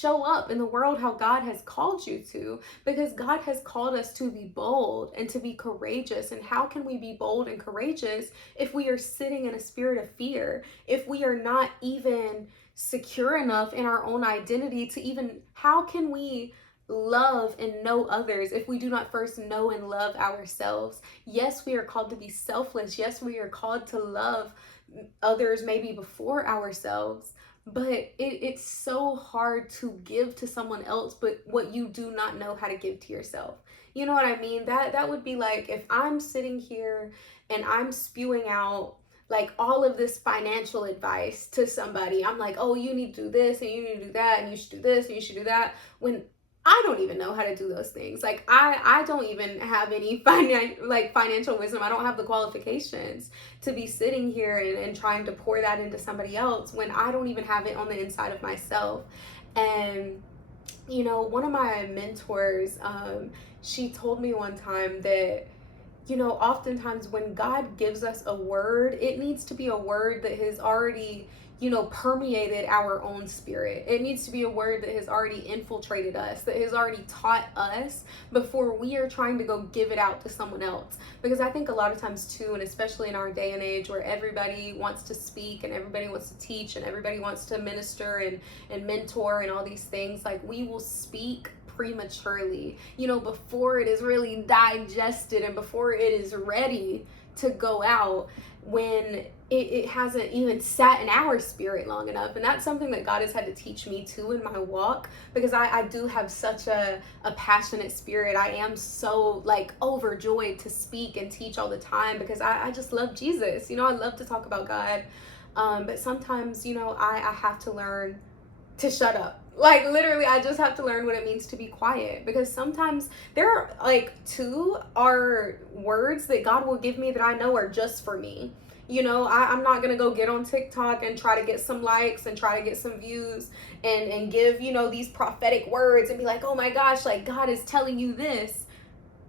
show up in the world how God has called you to, because God has called us to be bold and to be courageous. And how can we be bold and courageous if we are sitting in a spirit of fear, if we are not even secure enough in our own identity to even, how can we love and know others if we do not first know and love ourselves? Yes, we are called to be selfless. Yes, we are called to love others maybe before ourselves, but it's so hard to give to someone else but what you do not know how to give to yourself. You know what I mean? That would be like if I'm sitting here and I'm spewing out like all of this financial advice to somebody. I'm like, oh, you need to do this and you need to do that and you should do this and you should do that, when I don't even know how to do those things. Like, I don't even have any financial wisdom. I don't have the qualifications to be sitting here and trying to pour that into somebody else when I don't even have it on the inside of myself. And, you know, one of my mentors, she told me one time that, you know, oftentimes when God gives us a word, it needs to be a word that has already, you know, permeated our own spirit. It needs to be a word that has already infiltrated us, that has already taught us before we are trying to go give it out to someone else. Because I think a lot of times too, and especially in our day and age where everybody wants to speak and everybody wants to teach and everybody wants to minister and mentor and all these things, like, we will speak prematurely, you know, before it is really digested and before it is ready to go out, when it hasn't even sat in our spirit long enough. And that's something that God has had to teach me too in my walk, because I do have such a passionate spirit. I am so like overjoyed to speak and teach all the time because I just love Jesus. You know, I love to talk about God. But sometimes, you know, I have to learn to shut up. Like, literally, I just have to learn what it means to be quiet, because sometimes there are like are words that God will give me that I know are just for me. You know, I'm not gonna go get on TikTok and try to get some likes and try to get some views and give, you know, these prophetic words and be like, oh my gosh, like God is telling you this,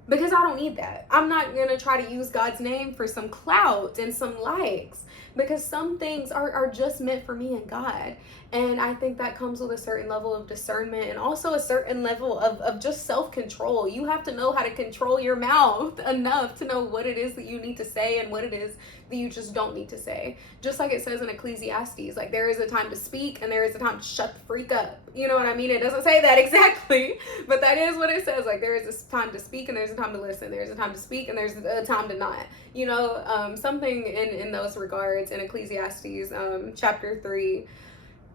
because I don't need that. I'm not gonna try to use God's name for some clout and some likes, because some things are just meant for me and God. And I think that comes with a certain level of discernment and also a certain level of just self-control. You have to know how to control your mouth enough to know what it is that you need to say and what it is that you just don't need to say. Just like it says in Ecclesiastes, like, there is a time to speak and there is a time to shut the freak up. You know what I mean? It doesn't say that exactly, but that is what it says. Like, there is a time to speak and there's a time to listen. There's a time to speak and there's a time to not. You know, something in those regards in Ecclesiastes chapter 3.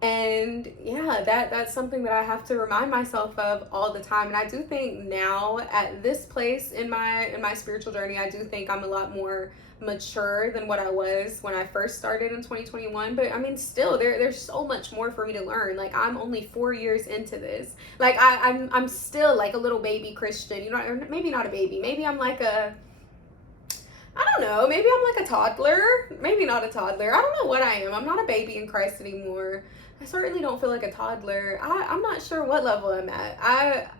And yeah, that's something that I have to remind myself of all the time. And I do think now at this place in my spiritual journey, I do think I'm a lot more mature than what I was when I first started in 2021. But I mean, still there's so much more for me to learn. Like, I'm only 4 years into this. Like, I'm still like a little baby Christian, you know, or maybe not a baby. Maybe I'm like I don't know, maybe I'm like a toddler, maybe not a toddler. I don't know what I am. I'm not a baby in Christ anymore. I certainly don't feel like a toddler. I'm not sure what level I'm at.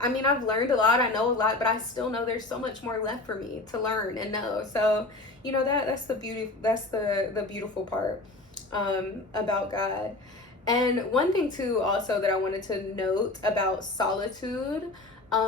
I mean, I've learned a lot, I know a lot, but I still know there's so much more left for me to learn and know. So, you know, that's the beauty, that's the beautiful part about God. And one thing too also that I wanted to note about solitude,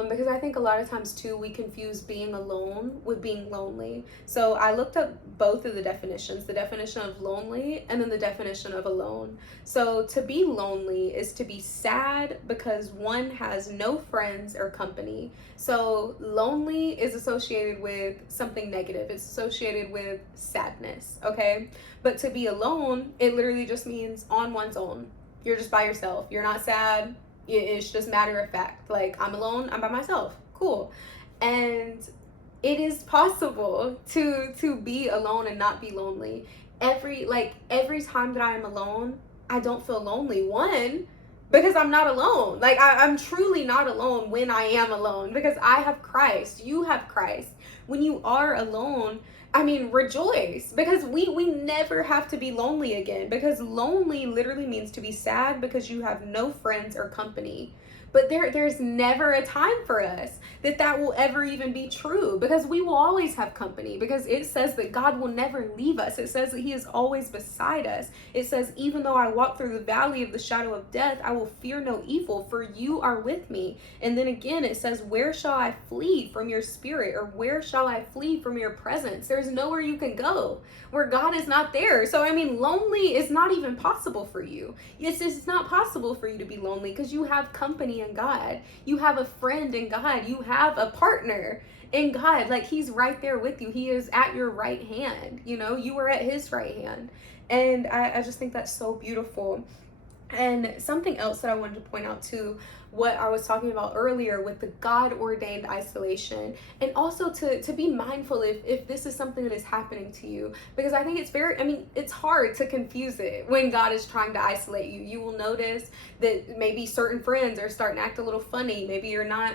because I think a lot of times too we confuse being alone with being lonely. So I looked up both of the definitions, the definition of lonely and then the definition of alone. So to be lonely is to be sad because one has no friends or company. So lonely is associated with something negative. It's associated with sadness, okay? But to be alone, it literally just means on one's own. You're just by yourself. You're not sad. It's just matter of fact. Like, I'm alone, I'm by myself. Cool. And it is possible to be alone and not be lonely. Every time that I am alone, I don't feel lonely. One, because I'm not alone. Like, I'm truly not alone when I am alone, because I have Christ. You have Christ. When you are alone, rejoice, because we never have to be lonely again, because lonely literally means to be sad because you have no friends or company. But there's never a time for us that will ever even be true, because we will always have company, because it says that God will never leave us. It says that he is always beside us. It says, even though I walk through the valley of the shadow of death, I will fear no evil, for you are with me. And then again it says, where shall I flee from your spirit, or where shall I flee from your presence? There's nowhere you can go where God is not there. So lonely is not even possible for you. It's not possible for you to be lonely, because you have company in God. You have a friend in God. You have a partner in God. Like, he's right there with you. He is at your right hand. You are at his right hand. And I just think that's so beautiful. And something else that I wanted to point out too, what I was talking about earlier with the God-ordained isolation, and also to be mindful if this is something that is happening to you, because I think it's hard to confuse it when God is trying to isolate you. You will notice that maybe certain friends are starting to act a little funny. Maybe you're not,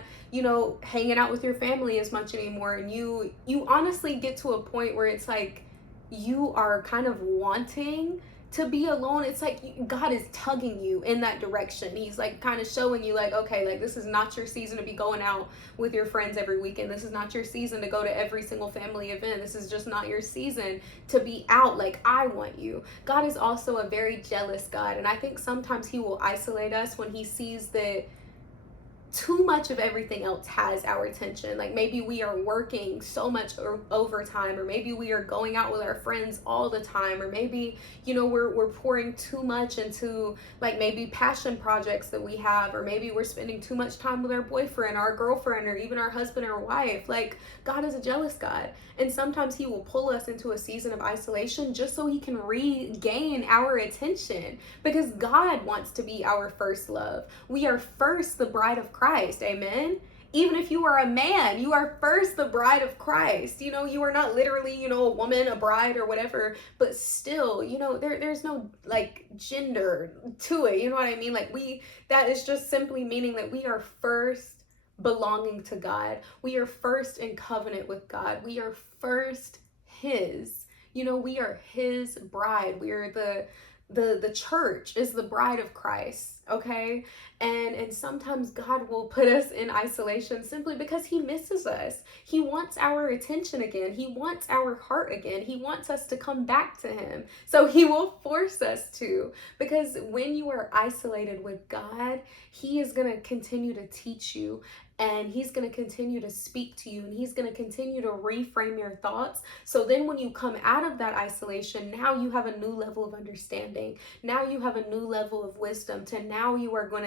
hanging out with your family as much anymore, and you honestly get to a point where it's like you are kind of wanting to be alone. It's like God is tugging you in that direction. He's like kind of showing you, like, okay, like, this is not your season to be going out with your friends every weekend. This is not your season to go to every single family event. This is just not your season to be out. Like, I want you. God is also a very jealous God, and I think sometimes he will isolate us when he sees that too much of everything else has our attention. Like, maybe we are working so much overtime, or maybe we are going out with our friends all the time, or maybe we're pouring too much into, like, maybe passion projects that we have, or maybe we're spending too much time with our boyfriend, our girlfriend, or even our husband or wife. Like, God is a jealous God, and sometimes he will pull us into a season of isolation just so he can regain our attention, because God wants to be our first love. We are first the bride of Christ. Amen. Even if you are a man, you are first the bride of Christ. You are not literally, a woman, a bride, or whatever, but still, there's no, like, gender to it. You know what I mean? Like, that is just simply meaning that we are first belonging to God. We are first in covenant with God. We are first his. We are his bride. We are the church is the bride of Christ, okay? And sometimes God will put us in isolation simply because he misses us. He wants our attention again. He wants our heart again. He wants us to come back to him. So he will force us to, because when you are isolated with God, he is going to continue to teach you, and he's going to continue to speak to you, and he's going to continue to reframe your thoughts. So then when you come out of that isolation, now you have a new level of understanding. Now you have a new level of wisdom, to now you are going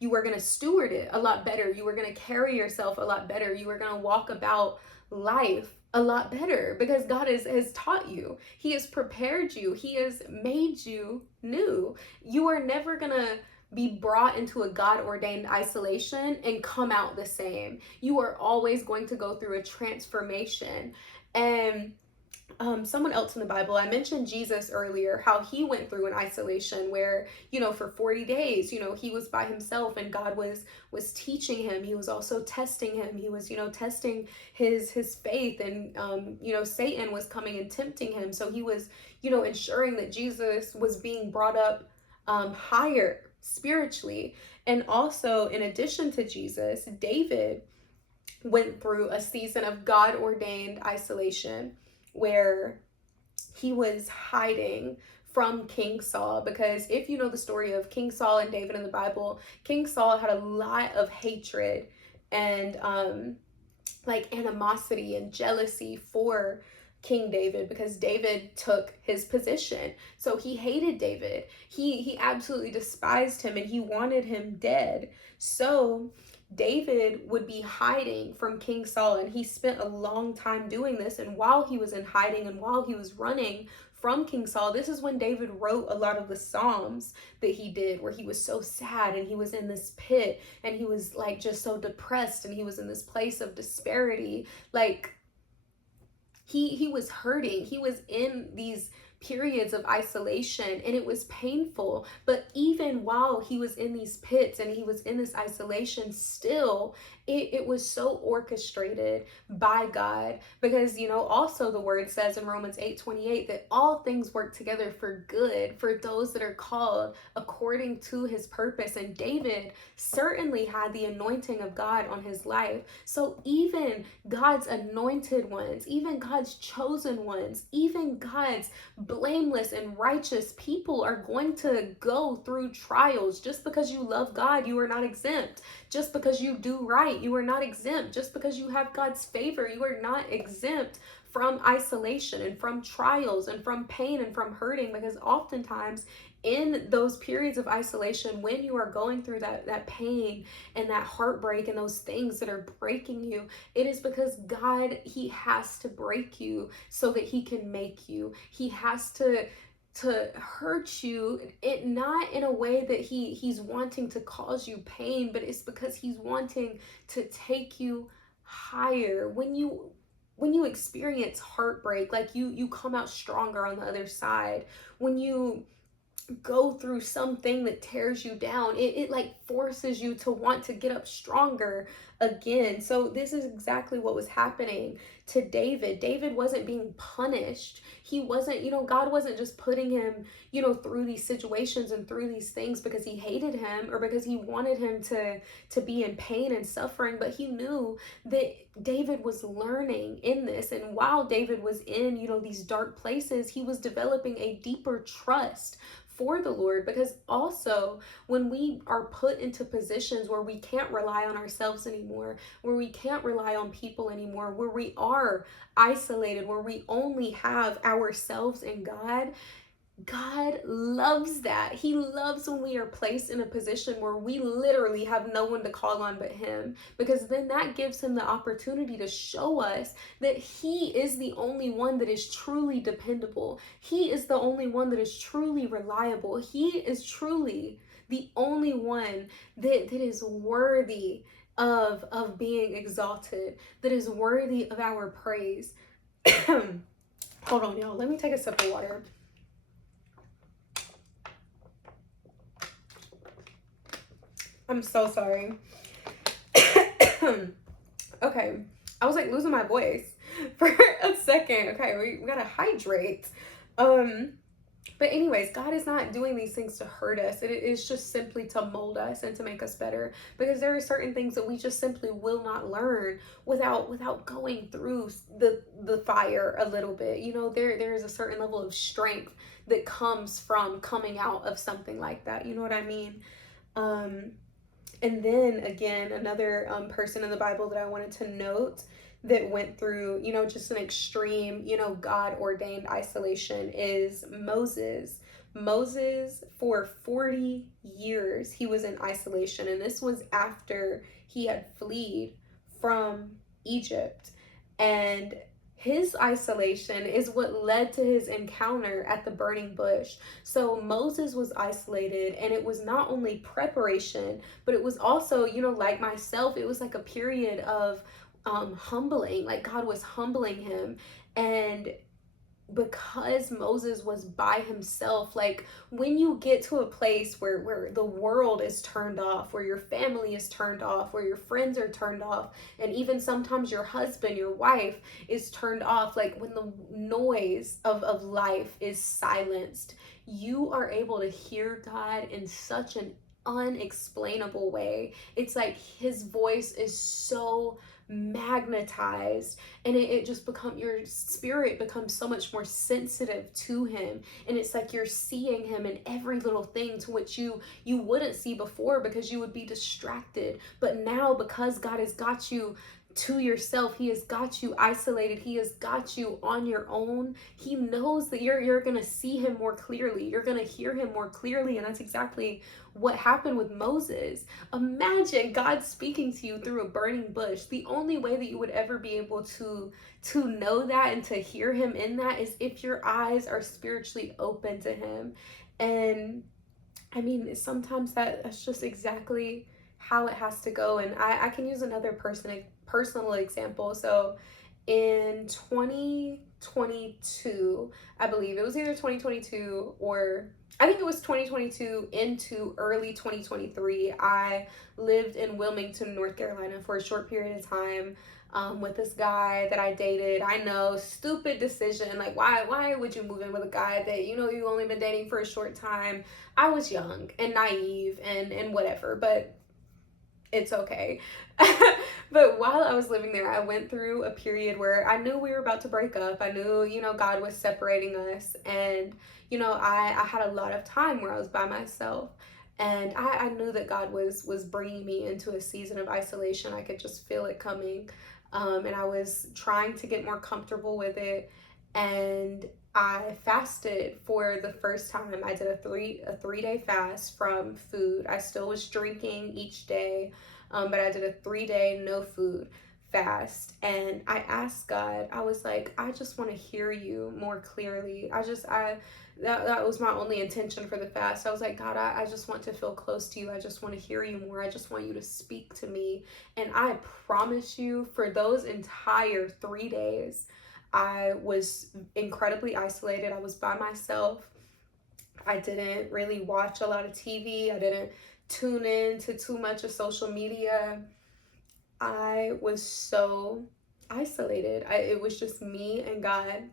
to steward it a lot better. You are going to carry yourself a lot better. You are going to walk about life a lot better, because God has taught you. He has prepared you. He has made you new. You are never going to be brought into a God-ordained isolation and come out the same. You are always going to go through a transformation. And someone else in the Bible, I mentioned Jesus earlier, how he went through an isolation where, for 40 days, he was by himself, and God was teaching him. He was also testing him. He was, testing his faith, and, Satan was coming and tempting him. So he was, ensuring that Jesus was being brought up higher spiritually. And also, in addition to Jesus, David went through a season of God-ordained isolation where he was hiding from King Saul. Because if you know the story of King Saul and David in the Bible, King Saul had a lot of hatred and like animosity and jealousy for King David, because David took his position. So he hated David. He absolutely despised him, and he wanted him dead. So David would be hiding from King Saul, and he spent a long time doing this. And while he was in hiding, and while he was running from King Saul, this is when David wrote a lot of the Psalms that he did, where he was so sad, and he was in this pit, and he was like just so depressed, and he was in this place of disparity. Like, he was hurting. He was in these periods of isolation, and it was painful. But even while he was in these pits and he was in this isolation, still it was so orchestrated by God, because also the word says in Romans 8:28 that all things work together for good for those that are called according to his purpose. And David certainly had the anointing of God on his life. So even God's anointed ones, even God's chosen ones, even God's blameless and righteous people are going to go through trials. Just because you love God, you are not exempt. Just because you do right, you are not exempt. Just because you have God's favor, you are not exempt from isolation and from trials and from pain and from hurting. Because oftentimes in those periods of isolation, when you are going through that pain and that heartbreak and those things that are breaking you, it is because God, he has to break you so that he can make you. He has to hurt you, it not in a way that he's wanting to cause you pain, but it's because he's wanting to take you higher. When you experience heartbreak, like you come out stronger on the other side. When you go through something that tears you down, it like forces you to want to get up stronger again. So this is exactly what was happening to David. David wasn't being punished. He wasn't, God wasn't just putting him, through these situations and through these things because he hated him or because he wanted him to be in pain and suffering. But he knew that David was learning in this. And while David was in, these dark places, he was developing a deeper trust for the Lord. Because also when we are put into positions where we can't rely on ourselves anymore, where we can't rely on people anymore, where we are isolated, where we only have ourselves and God loves that. He loves when we are placed in a position where we literally have no one to call on but him, because then that gives him the opportunity to show us that he is the only one that is truly dependable. He is the only one that is truly reliable. He is truly the only one that is worthy of being exalted, that is worthy of our praise. Hold on, y'all. Let me take a sip of water. I'm so sorry. Okay. I was like losing my voice for a second. Okay, we gotta hydrate. But anyways, God is not doing these things to hurt us. It is just simply to mold us and to make us better. Because there are certain things that we just simply will not learn without going through the fire a little bit. There is a certain level of strength that comes from coming out of something like that. You know what I mean? And then again, another person in the Bible that I wanted to note that went through, just an extreme, God ordained isolation is Moses. Moses, for 40 years, he was in isolation. And this was after he had fled from Egypt. And his isolation is what led to his encounter at the burning bush. So Moses was isolated, and it was not only preparation, but it was also, like myself, it was like a period of humbling. Like God was humbling him. And because Moses was by himself, like when you get to a place where the world is turned off, where your family is turned off, where your friends are turned off, and even sometimes your husband, your wife is turned off, like when the noise of life is silenced, you are able to hear God in such an unexplainable way. It's like his voice is so magnetized, and it just your spirit becomes so much more sensitive to him, and it's like you're seeing him in every little thing to which you wouldn't see before because you would be distracted. But now, because God has got you to yourself, he has got you isolated, he has got you on your own, he knows that you're gonna see him more clearly, you're gonna hear him more clearly. And that's exactly what happened with Moses. Imagine God speaking to you through a burning bush. The only way that you would ever be able to know that and to hear him in that is if your eyes are spiritually open to him. And I mean, sometimes that's just exactly how it has to go. And I can use another personal example. So in 2020, 2022, I believe. It was either 2022 or I think it was 2022 into early 2023. I lived in Wilmington, North Carolina for a short period of time with this guy that I dated. I know, stupid decision. Like, why would you move in with a guy that you know you only been dating for a short time? I was young and naive and whatever, but it's okay. But while I was living there, I went through a period where I knew we were about to break up. I knew, God was separating us. And, I had a lot of time where I was by myself. And I knew that God was bringing me into a season of isolation. I could just feel it coming. And I was trying to get more comfortable with it. And I fasted for the first time. I did a 3-day fast from food. I still was drinking each day, but I did a 3-day no food fast. And I asked God, I was like, I just want to hear you more clearly. That was my only intention for the fast. I was like, God, I just want to feel close to you. I just want to hear you more. I just want you to speak to me. And I promise you, for those entire 3 days, I was incredibly isolated. I was by myself. I didn't really watch a lot of TV. I didn't tune in to too much of social media. I was so isolated. It was just me and God.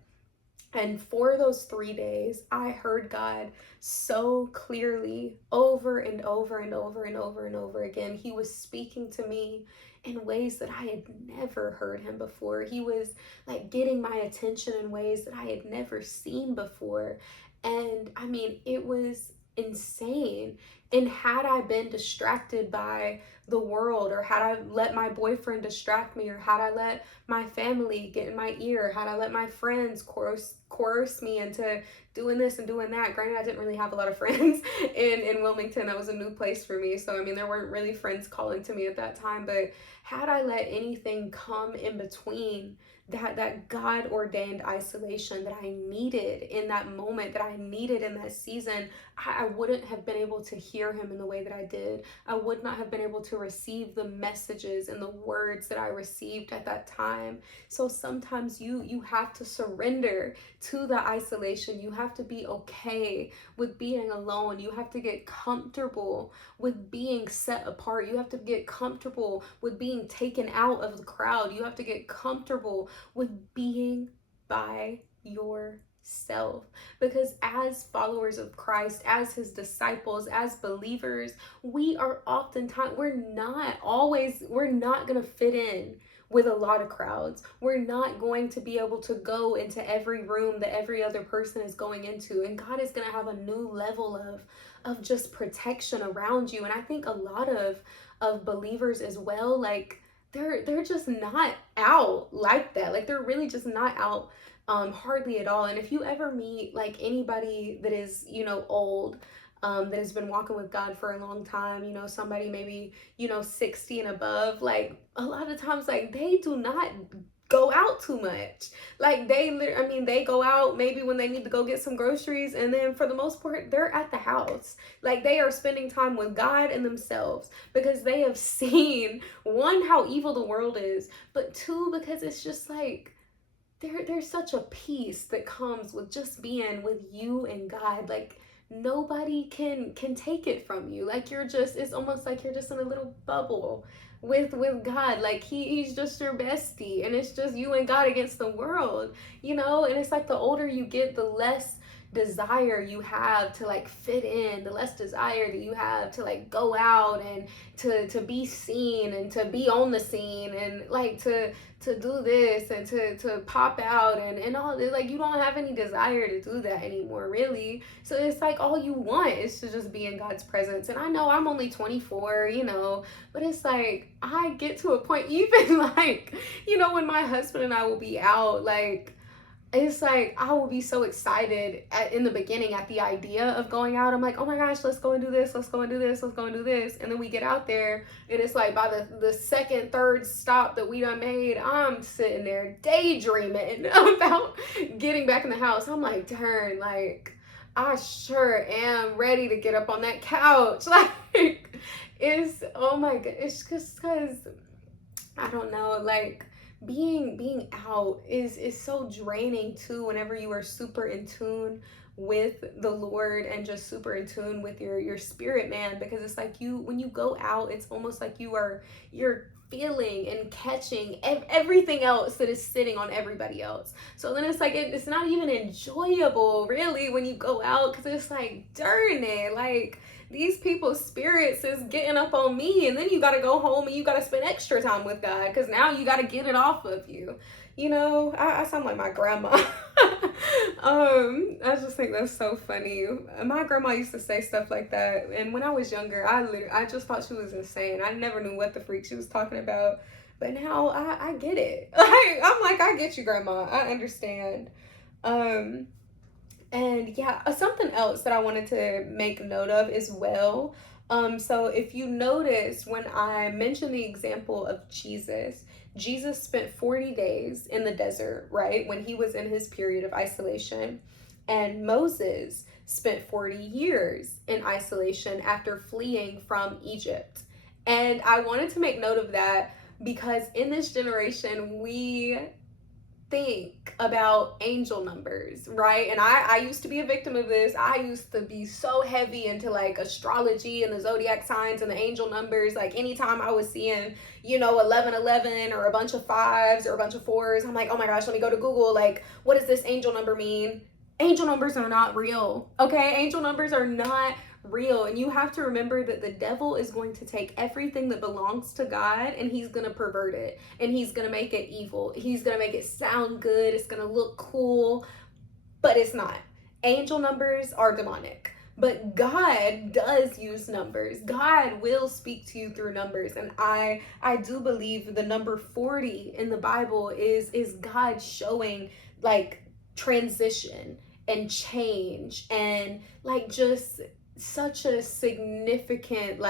And for those 3 days, I heard God so clearly over and over and over and over and over again. He was speaking to me in ways that I had never heard him before. He was like getting my attention in ways that I had never seen before. And I mean, it was insane. And had I been distracted by the world, or had I let my boyfriend distract me, or had I let my family get in my ear, had I let my friends coerce me into doing this and doing that. Granted, I didn't really have a lot of friends in Wilmington. That was a new place for me. So, I mean, there weren't really friends calling to me at that time. But had I let anything come in between that God ordained isolation that I needed in that moment, that I needed in that season, I wouldn't have been able to hear him in the way that I did. I would not have been able to receive the messages and the words that I received at that time. So sometimes you have to surrender to the isolation. You have to be okay with being alone. You have to get comfortable with being set apart. You have to get comfortable with being taken out of the crowd. You have to get comfortable with being by yourself. Because as followers of Christ, as his disciples, as believers, we are oftentimes, we're not going to fit in with a lot of crowds. We're not going to be able to go into every room that every other person is going into. And God is going to have a new level of just protection around you. And I think a lot of believers as well, like, they're just not out like that. Like, they're really just not out hardly at all. And if you ever meet like anybody that is, old, that has been walking with God for a long time, somebody maybe, 60 and above, like a lot of times, like they do not go out too much. Like they go out maybe when they need to go get some groceries, and then for the most part they're at the house. Like, they are spending time with God and themselves, because they have seen, one, how evil the world is, but two, because it's just like there's such a peace that comes with just being with you and God. Like, nobody can take it from you. Like, it's almost like you're just in a little bubble with God. Like, he's just your bestie, and it's just you and God against the world, and it's like the older you get, the less desire you have to like fit in, the less desire that you have to like go out and to be seen and to be on the scene, and like to do this and to pop out and all this. Like, you don't have any desire to do that anymore, really. So it's like all you want is to just be in God's presence. And I know I'm only 24, but it's like I get to a point, even like, when my husband and I will be out, like, it's like I will be so excited in the beginning at the idea of going out. I'm like, oh my gosh, let's go and do this, let's go and do this, let's go and do this. And then we get out there, and it's like by the second, third stop that we done made, I'm sitting there daydreaming about getting back in the house. I'm like, darn, like, I sure am ready to get up on that couch. Like, oh my God, it's just because, I don't know, like, being out is so draining too, whenever you are super in tune with the Lord and just super in tune with your spirit, man, because it's like when you go out, it's almost like you're feeling and catching everything else that is sitting on everybody else. So then it's like it's not even enjoyable really when you go out, because it's like, darn it, like these people's spirits is getting up on me, and then you got to go home and you got to spend extra time with God, because now you got to get it off of you. I sound like my grandma. I just think that's so funny. My grandma used to say stuff like that, and when I was younger, I just thought she was insane. I never knew what the freak she was talking about, but now I get it. I'm like, I get you, grandma. I understand. Um, and yeah, something else that I wanted to make note of as well. So if you notice, when I mentioned the example of Jesus spent 40 days in the desert, right? When he was in his period of isolation. And Moses spent 40 years in isolation after fleeing from Egypt. And I wanted to make note of that because in this generation, we think about angel numbers, right? And I used to be a victim of this. I used to be so heavy into like astrology and the zodiac signs and the angel numbers. Like anytime I was seeing, 1111 or a bunch of fives or a bunch of fours, I'm like, oh my gosh, let me go to Google. Like, what does this angel number mean? Angel numbers are not real, okay? Angel numbers are not real. And you have to remember that the devil is going to take everything that belongs to God and he's going to pervert it, and he's going to make it evil. He's going to make it sound good. It's going to look cool, but it's not. Angel numbers are demonic. But God does use numbers. God will speak to you through numbers. And I do believe the number 40 in the Bible is God showing like transition and change, and like just such a significant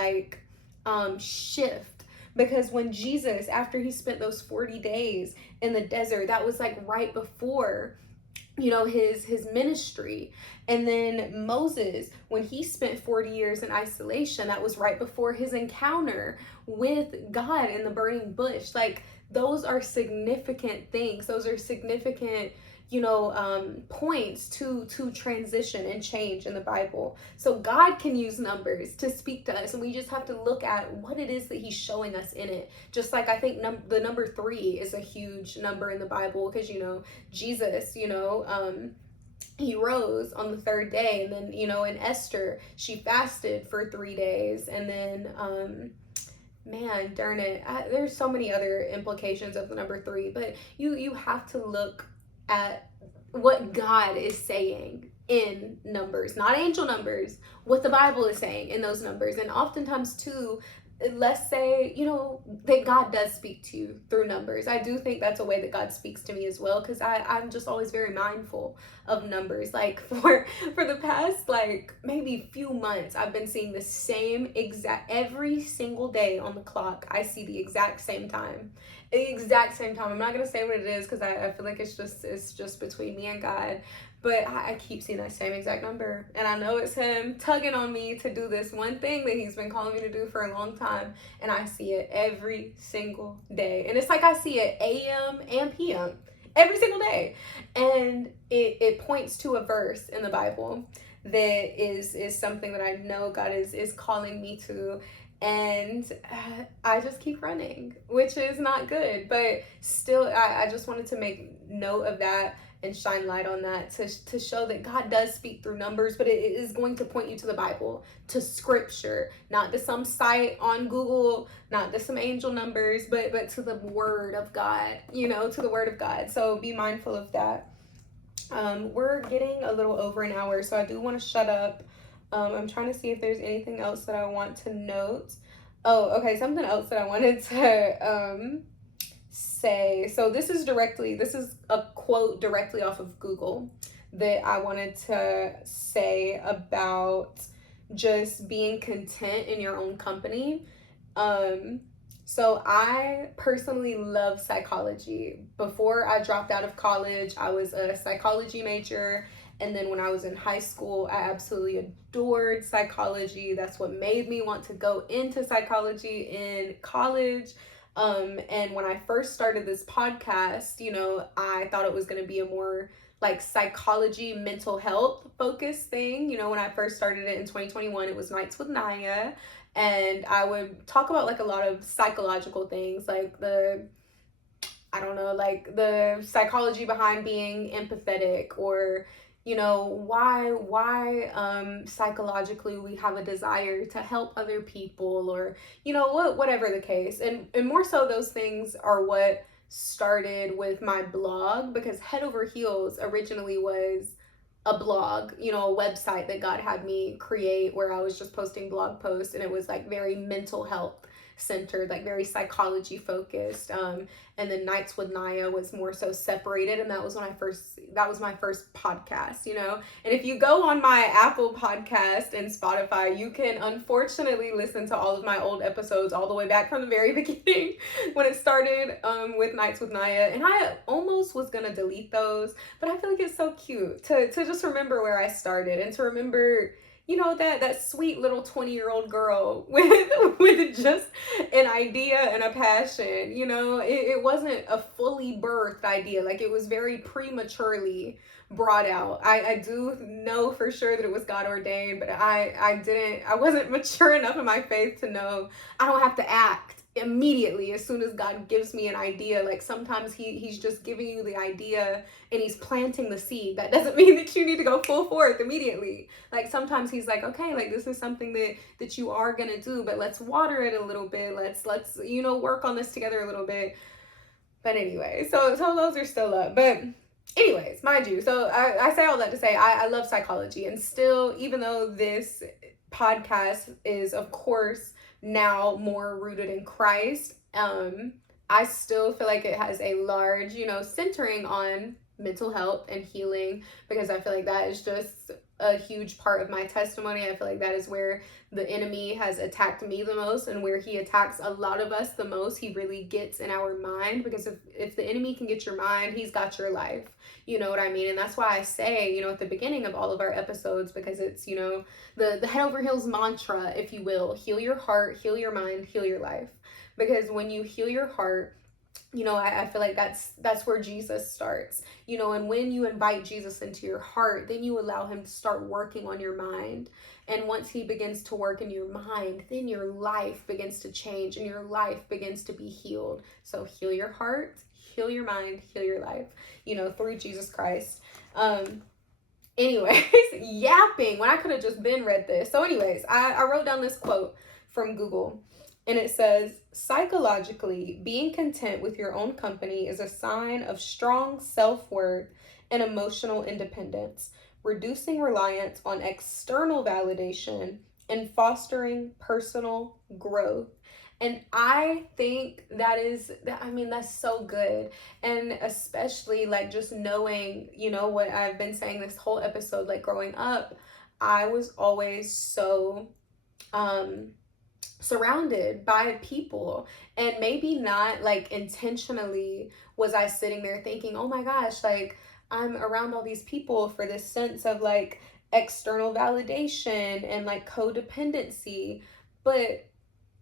shift. Because when Jesus, after he spent those 40 days in the desert, that was like right before his ministry. And then Moses, when he spent 40 years in isolation, that was right before his encounter with God in the burning bush. Like, those are significant things. Those are significant points to transition and change in the Bible. So God can use numbers to speak to us, and we just have to look at what it is that he's showing us in it. Just like I think the number 3 is a huge number in the Bible, because Jesus, he rose on the 3rd day, and then in Esther, she fasted for 3 days, and then man, darn it, there's so many other implications of the number 3, but you have to look at what God is saying in numbers, not angel numbers, what the Bible is saying in those numbers. And oftentimes too, let's say that God does speak to you through numbers. I do think that's a way that God speaks to me as well, because I'm just always very mindful of numbers. Like for the past like maybe few months, I've been seeing the same exact, every single day on the clock I see the exact same time. I'm not gonna say what it is, because I feel like it's just between me and God. But I keep seeing that same exact number. And I know it's him tugging on me to do this one thing that he's been calling me to do for a long time. And I see it every single day. And it's like I see it AM and PM every single day. And it points to a verse in the Bible that is something that I know God is calling me to. And I just keep running, which is not good. But still, I just wanted to make note of that and shine light on that, to show that God does speak through numbers, but it is going to point you to the Bible, to scripture, not to some site on Google, not to some angel numbers, but to the word of God, to the word of God. So be mindful of that. We're getting a little over an hour, so I do want to shut up. I'm trying to see if there's anything else that I want to note. Oh, okay, something else that I wanted to say. So this is a quote directly off of Google that I wanted to say about just being content in your own company. So I personally love psychology. Before I dropped out of college, I was a psychology major. And then when I was in high school, I absolutely adored psychology. That's what made me want to go into psychology in college. And when I first started this podcast, I thought it was going to be a more like psychology, mental health focused thing. When I first started it in 2021, it was Nights with Naya. And I would talk about like a lot of psychological things, like like the psychology behind being empathetic, or why psychologically we have a desire to help other people, or whatever the case. And more so, those things are what started with my blog, because Head Over Heels originally was a blog, a website that God had me create, where I was just posting blog posts, and it was like very mental health centered, like very psychology focused. And then Nights with Naya was more so separated, and that was my first podcast. And if you go on my Apple Podcast and Spotify, you can unfortunately listen to all of my old episodes all the way back from the very beginning when it started, with Nights with Naya. And I almost was gonna delete those, but I feel like it's so cute to just remember where I started, and to remember that sweet little 20-year-old girl with just an idea and a passion. It wasn't a fully birthed idea. Like, it was very prematurely brought out. I do know for sure that it was God ordained, but I wasn't mature enough in my faith to know I don't have to act immediately as soon as God gives me an idea. Like, sometimes he's just giving you the idea and he's planting the seed. That doesn't mean that you need to go full forth immediately. Like, sometimes he's like, okay, like, this is something that you are gonna do, but let's water it a little bit. Let's work on this together a little bit. But anyway, so those are still up. But anyways, mind you, so I say all that to say I love psychology, and still, even though this podcast is, of course, now more rooted in Christ, I still feel like it has a large, centering on mental health and healing, because I feel like that is just a huge part of my testimony. I feel like that is where the enemy has attacked me the most, and where he attacks a lot of us the most. He really gets in our mind, because if the enemy can get your mind, he's got your life. You know what I mean? And that's why I say, at the beginning of all of our episodes, because it's, the Head Over Heels mantra, if you will: heal your heart, heal your mind, heal your life. Because when you heal your heart, I feel like that's where Jesus starts, and when you invite Jesus into your heart, then you allow him to start working on your mind. And once he begins to work in your mind, then your life begins to change and your life begins to be healed. So heal your heart, heal your mind, heal your life, through Jesus Christ. Anyways, yapping when I could have just been read this. So anyways, I wrote down this quote from Google. And it says, psychologically, being content with your own company is a sign of strong self-worth and emotional independence, reducing reliance on external validation and fostering personal growth. And I think that's so good. And especially, like, just knowing, what I've been saying this whole episode, like, growing up, I was always so, surrounded by people, and maybe not like intentionally was I sitting there thinking, oh my gosh, like, I'm around all these people for this sense of like external validation and like codependency. But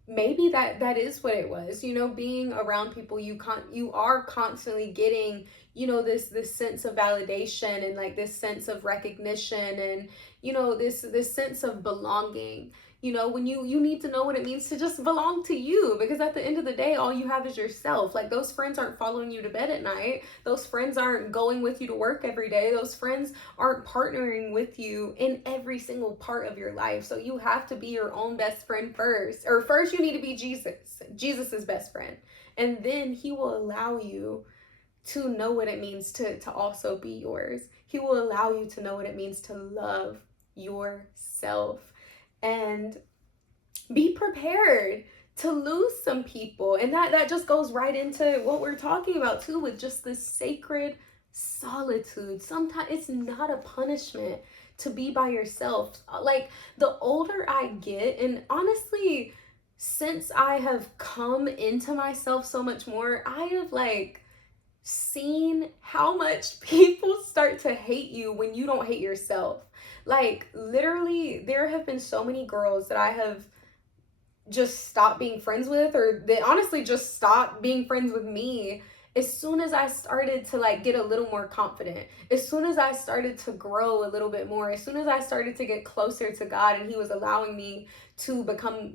maybe that is what it was, being around people, you are constantly getting, this sense of validation, and like this sense of recognition, and this sense of belonging. When you need to know what it means to just belong to you, because at the end of the day, all you have is yourself. Like, those friends aren't following you to bed at night. Those friends aren't going with you to work every day. Those friends aren't partnering with you in every single part of your life. So you have to be your own best friend first. Or first you need to be Jesus's best friend. And then he will allow you to know what it means to also be yours. He will allow you to know what it means to love yourself. And be prepared to lose some people. And that just goes right into what we're talking about too, with just this sacred solitude. Sometimes it's not a punishment to be by yourself. Like, the older I get, and honestly, since I have come into myself so much more, I have like seen how much people start to hate you when you don't hate yourself. Like, literally, there have been so many girls that I have just stopped being friends with, or they honestly just stopped being friends with me as soon as I started to like get a little more confident, as soon as I started to grow a little bit more, as soon as I started to get closer to God and he was allowing me to become,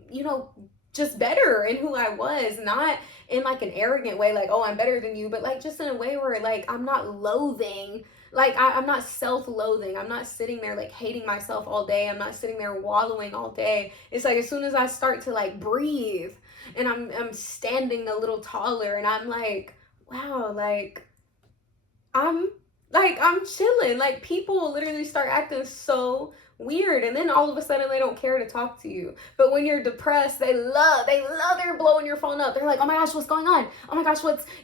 just better in who I was, not in like an arrogant way, like, oh, I'm better than you, but like just in a way where like I'm not loathing, like I'm not self-loathing. I'm not sitting there like hating myself all day. I'm not sitting there wallowing all day. It's like as soon as I start to like breathe and I'm standing a little taller and I'm like, wow, like I'm I'm chilling. Like people will literally start acting so weird, and then all of a sudden they don't care to talk to you. But when you're depressed, they love they're blowing your phone up. They're like, oh my gosh, what's going on? Oh my gosh,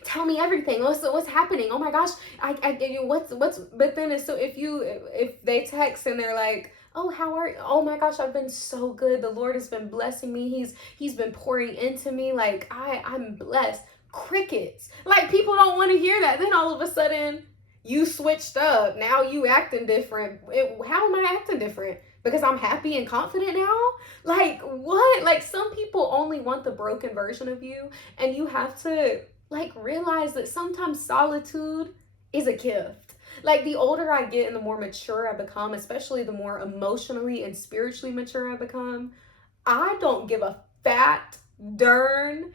tell me everything. What's happening? Oh my gosh, what's but then it's so if they text and they're like, oh, how are you? Oh my gosh, I've been so good. The Lord has been blessing me. He's been pouring into me. Like I'm blessed. Crickets. Like people don't want to hear that. Then all of a sudden you switched up. Now you acting different. How am I acting different? Because I'm happy and confident now? Like what? Like some people only want the broken version of you, and you have to like realize that sometimes solitude is a gift. Like the older I get and the more mature I become, especially the more emotionally and spiritually mature I become, I don't give a fat darn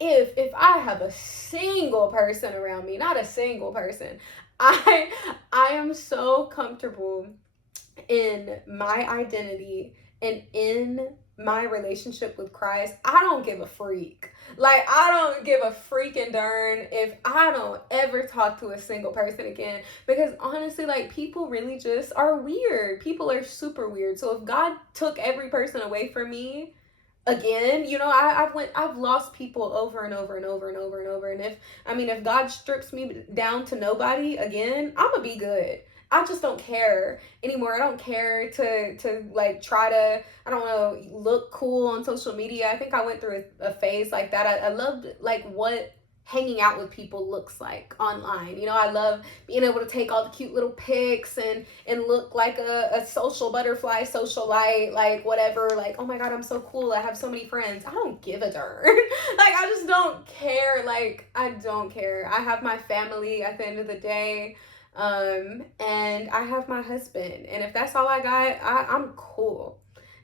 if I have a single person around me, not a single person. I I am so comfortable in my identity and in my relationship with Christ. I don't give a freak. Like I don't give a freaking darn if I don't ever talk to a single person again, because honestly like people really just are weird. People are super weird. So if God took every person away from me, again, I've lost people over and over and over and over and over. And if God strips me down to nobody again, I'm gonna be good. I just don't care anymore. I don't care to like try to, I don't know, look cool on social media. I think I went through a phase like that. I loved like what hanging out with people looks like online. I love being able to take all the cute little pics and look like a social butterfly, socialite, like whatever, like, oh my God, I'm so cool, I have so many friends. I don't give a darn. Like I just don't care. Like I don't care. I have my family at the end of the day, and I have my husband, and if that's all I got, I'm cool,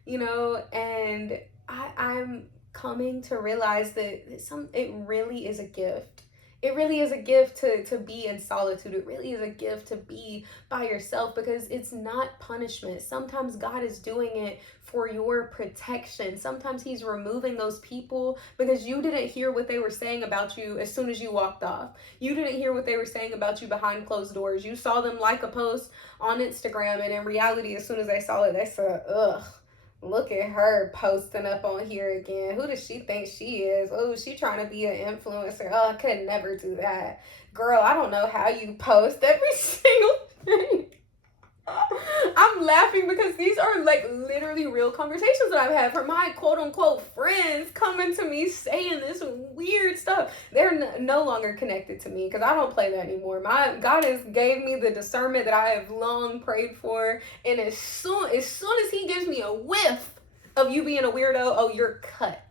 and I'm coming to realize that it really is a gift. It really is a gift to be in solitude. It really is a gift to be by yourself, because it's not punishment. Sometimes God is doing it for your protection. Sometimes he's removing those people because you didn't hear what they were saying about you as soon as you walked off. You didn't hear what they were saying about you behind closed doors. You saw them like a post on Instagram, and in reality, as soon as they saw it, they said, ugh, look at her posting up on here again. Who does she think she is? Oh, she trying to be an influencer. Oh, I could never do that. Girl, I don't know how you post every single thing. I'm laughing because these are like literally real conversations that I've had from my quote unquote friends coming to me saying this weird stuff. They're no longer connected to me because I don't play that anymore. My God has gave me the discernment that I have long prayed for, and as soon as he gives me a whiff of you being a weirdo, oh, you're cut.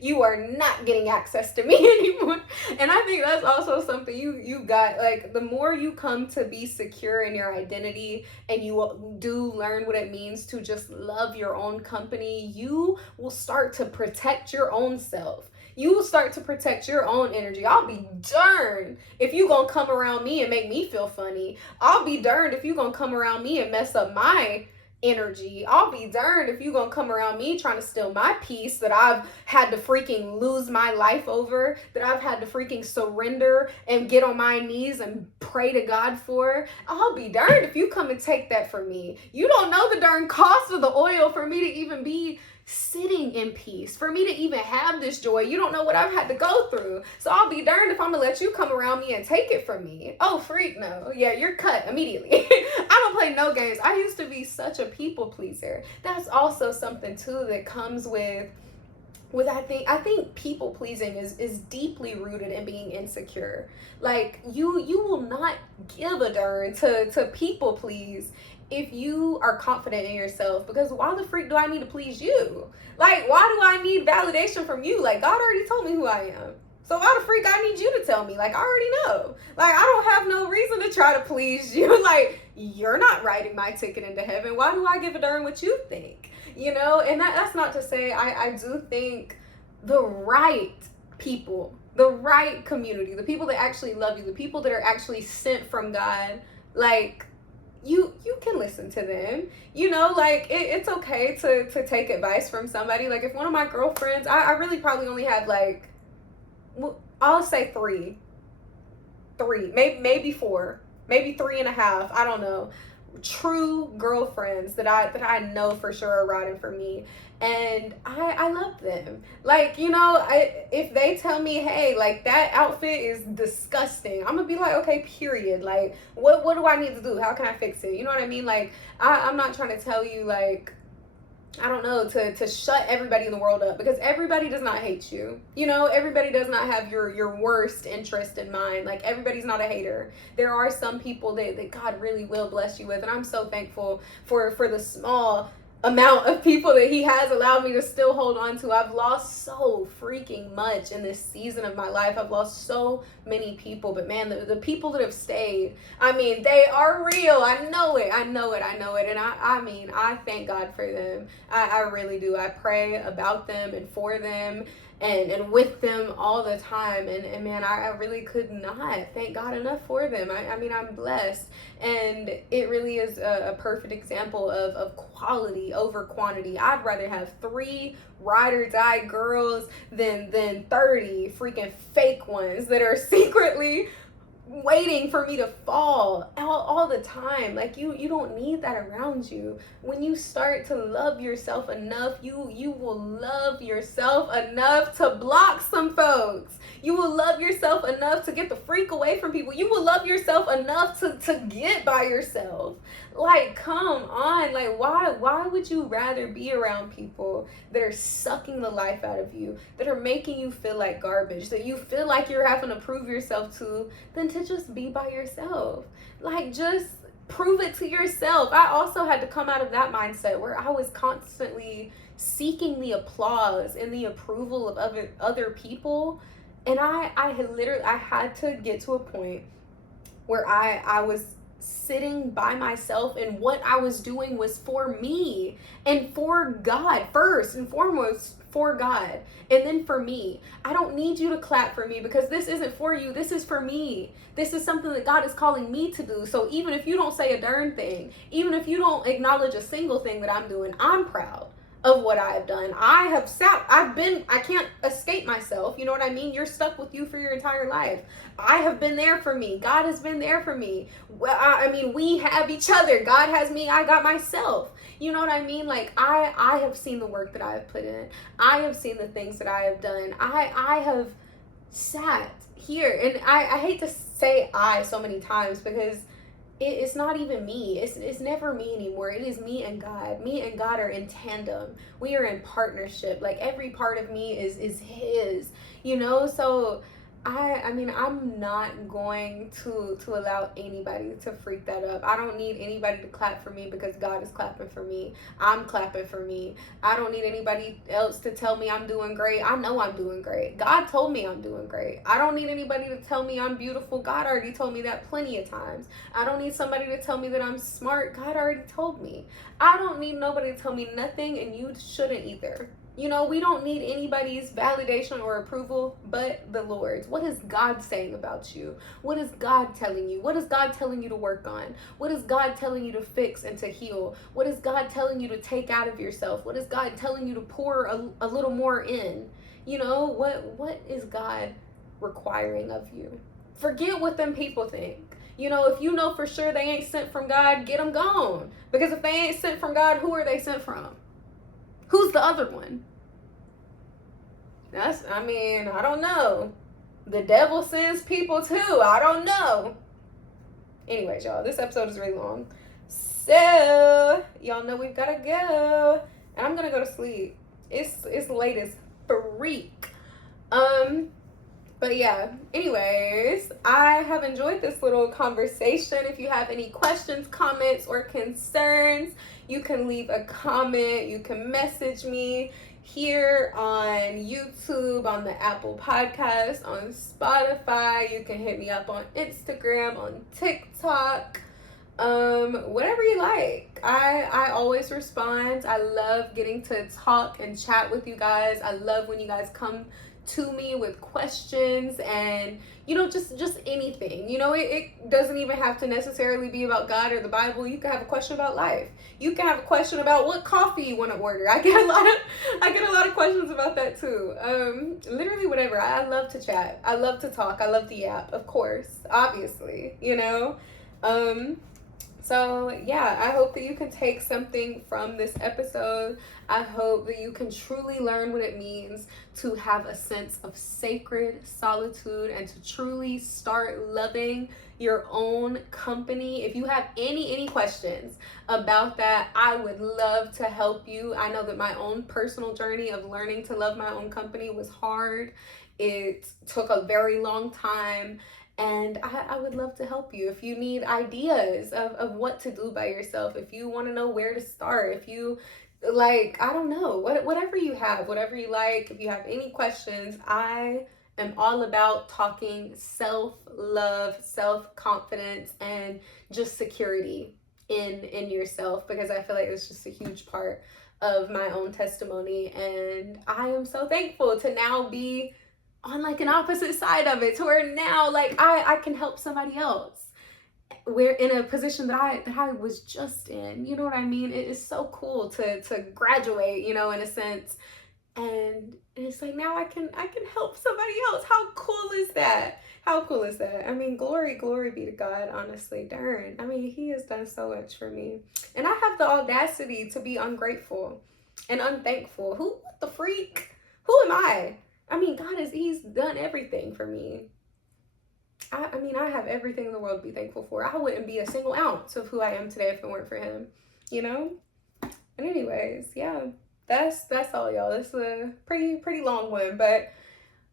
You are not getting access to me anymore. And I think that's also something you got. Like the more you come to be secure in your identity and you do learn what it means to just love your own company, you will start to protect your own self. You will start to protect your own energy. I'll be darned if you gonna come around me and make me feel funny. I'll be darned if you gonna come around me and mess up my energy. I'll be darned if you gonna come around me trying to steal my peace that I've had to freaking lose my life over, that I've had to freaking surrender and get on my knees and pray to God for. I'll be darned if you come and take that from me. You don't know the darn cost of the oil for me to even be sitting in peace, for me to even have this joy. You don't know what I've had to go through. So I'll be darned if I'm gonna let you come around me and take it from me. Oh, freak, no. Yeah, you're cut immediately. I don't play no games. I used to be such a people pleaser. That's also something too that comes with I think people pleasing is deeply rooted in being insecure. Like you will not give a darn to people please if you are confident in yourself, because why the freak do I need to please you? Like, why do I need validation from you? Like, God already told me who I am. So why the freak I need you to tell me? Like, I already know. Like, I don't have no reason to try to please you. Like, you're not writing my ticket into heaven. Why do I give a darn what you think? You know, and that's not to say I do think the right people, the right community, the people that actually love you, the people that are actually sent from God, like, you can listen to them. You know, like, it's okay to take advice from somebody. Like, if one of my girlfriends, I really probably only have, like, I'll say three, maybe four, maybe 3.5, I don't know, true girlfriends that I know for sure are riding for me, and I love them. Like, you know, if they tell me, hey, like, that outfit is disgusting, I'm gonna be like, okay, period. Like, what do I need to do? How can I fix it? You know what I mean? Like, I'm not trying to tell you, like, I don't know, to shut everybody in the world up, because everybody does not hate you. You know, everybody does not have your worst interest in mind. Like, everybody's not a hater. There are some people that God really will bless you with, and I'm so thankful for the small amount of people that he has allowed me to still hold on to. I've lost so freaking much in this season of my life. I've lost so many people, but man, the people that have stayed, I mean, they are real. I know it. And I mean, I thank God for them. I really do. I pray about them and for them and with them all the time, and man, I really could not thank God enough for them. I mean, I'm blessed, and it really is a perfect example of quality over quantity. I'd rather have 3 ride or die girls than 30 freaking fake ones that are secretly waiting for me to fall all the time. Like, you don't need that around you. When you start to love yourself enough, you will love yourself enough to block some folks. You will love yourself enough to get the freak away from people. You will love yourself enough to get by yourself. Like, come on. Like, why would you rather be around people that are sucking the life out of you, that are making you feel like garbage, that you feel like you're having to prove yourself to, than to just be by yourself? Like, just prove it to yourself. I also had to come out of that mindset where I was constantly seeking the applause and the approval of other people. And I had to get to a point where I was sitting by myself, and what I was doing was for me and for God, first and foremost for God, and then for me. I don't need you to clap for me, because this isn't for you. This is for me. This is something that God is calling me to do. So even if you don't say a darn thing, even if you don't acknowledge a single thing that I'm doing, I'm proud of what I have done. I can't escape myself. You know what I mean? You're stuck with you for your entire life. I have been there for me. God has been there for me. Well, I mean, we have each other. God has me. I got myself. You know what I mean? Like, I have seen the work that I have put in. I have seen the things that I have done. I have sat here, and I hate to say I so many times, because it's not even me. It's never me anymore. It is me and God. Me and God are in tandem. We are in partnership. Like, every part of me is his, you know? So I mean, I'm not going to allow anybody to freak that up. I don't need anybody to clap for me, because God is clapping for me. I'm clapping for me. I don't need anybody else to tell me I'm doing great. I know I'm doing great. God told me I'm doing great. I don't need anybody to tell me I'm beautiful. God already told me that plenty of times. I don't need somebody to tell me that I'm smart. God already told me. I don't need nobody to tell me nothing, and you shouldn't either. You know, we don't need anybody's validation or approval but the Lord's. What is God saying about you? What is God telling you? What is God telling you to work on? What is God telling you to fix and to heal? What is God telling you to take out of yourself? What is God telling you to pour a little more in? You know, what is God requiring of you? Forget what them people think. You know, if you know for sure they ain't sent from God, get them gone. Because if they ain't sent from God, who are they sent from? Who's the other one? I don't know. The devil sends people too. I don't know. Anyways, y'all, this episode is really long. So, y'all know we've got to go. And I'm going to go to sleep. It's late as freak. But yeah, anyways, I have enjoyed this little conversation. If you have any questions, comments, or concerns, you can leave a comment. You can message me here on YouTube, on the Apple Podcast, on Spotify. You can hit me up on Instagram, on TikTok, whatever you like. I always respond. I love getting to talk and chat with you guys. I love when you guys come to me with questions and just anything. It doesn't even have to necessarily be about God or the Bible. You can have a question about life. You can have a question about what coffee you want to order. I get a lot of questions about that too. Literally whatever. I love to chat. I love to talk. I love the app, of course, obviously. So yeah, I hope that you can take something from this episode. I hope that you can truly learn what it means to have a sense of sacred solitude and to truly start loving your own company. If you have any questions about that, I would love to help you. I know that my own personal journey of learning to love my own company was hard. It took a very long time. And I would love to help you. If you need ideas of what to do by yourself, if you want to know where to start, if you like, I don't know, whatever you have, whatever you like, if you have any questions, I am all about talking self-love, self-confidence, and just security in yourself, because I feel like it's just a huge part of my own testimony. And I am so thankful to now be on like an opposite side of it, to where now like I can help somebody else. We're in a position that I was just in. You know what I mean? It is so cool to graduate, in a sense. And it's like now I can help somebody else. How cool is that? How cool is that? I mean, glory be to God, honestly. Darn. I mean, he has done so much for me. And I have the audacity to be ungrateful and unthankful. What the freak? Who am I? I mean, he's done everything for me. I mean, I have everything in the world to be thankful for. I wouldn't be a single ounce of who I am today if it weren't for him, And anyways, yeah, that's all, y'all. This is a pretty long one, but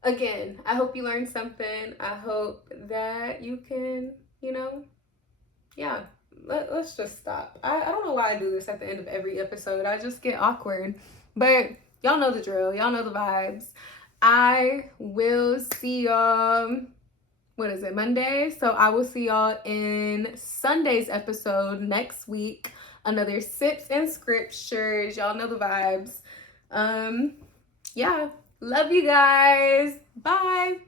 again, I hope you learned something. I hope that you can, yeah, let's just stop. I don't know why I do this at the end of every episode. I just get awkward, but y'all know the drill. Y'all know the vibes. I will see y'all, Monday? So I will see y'all in Sunday's episode next week. Another Sips and Scriptures. Y'all know the vibes. Yeah. Love you guys. Bye.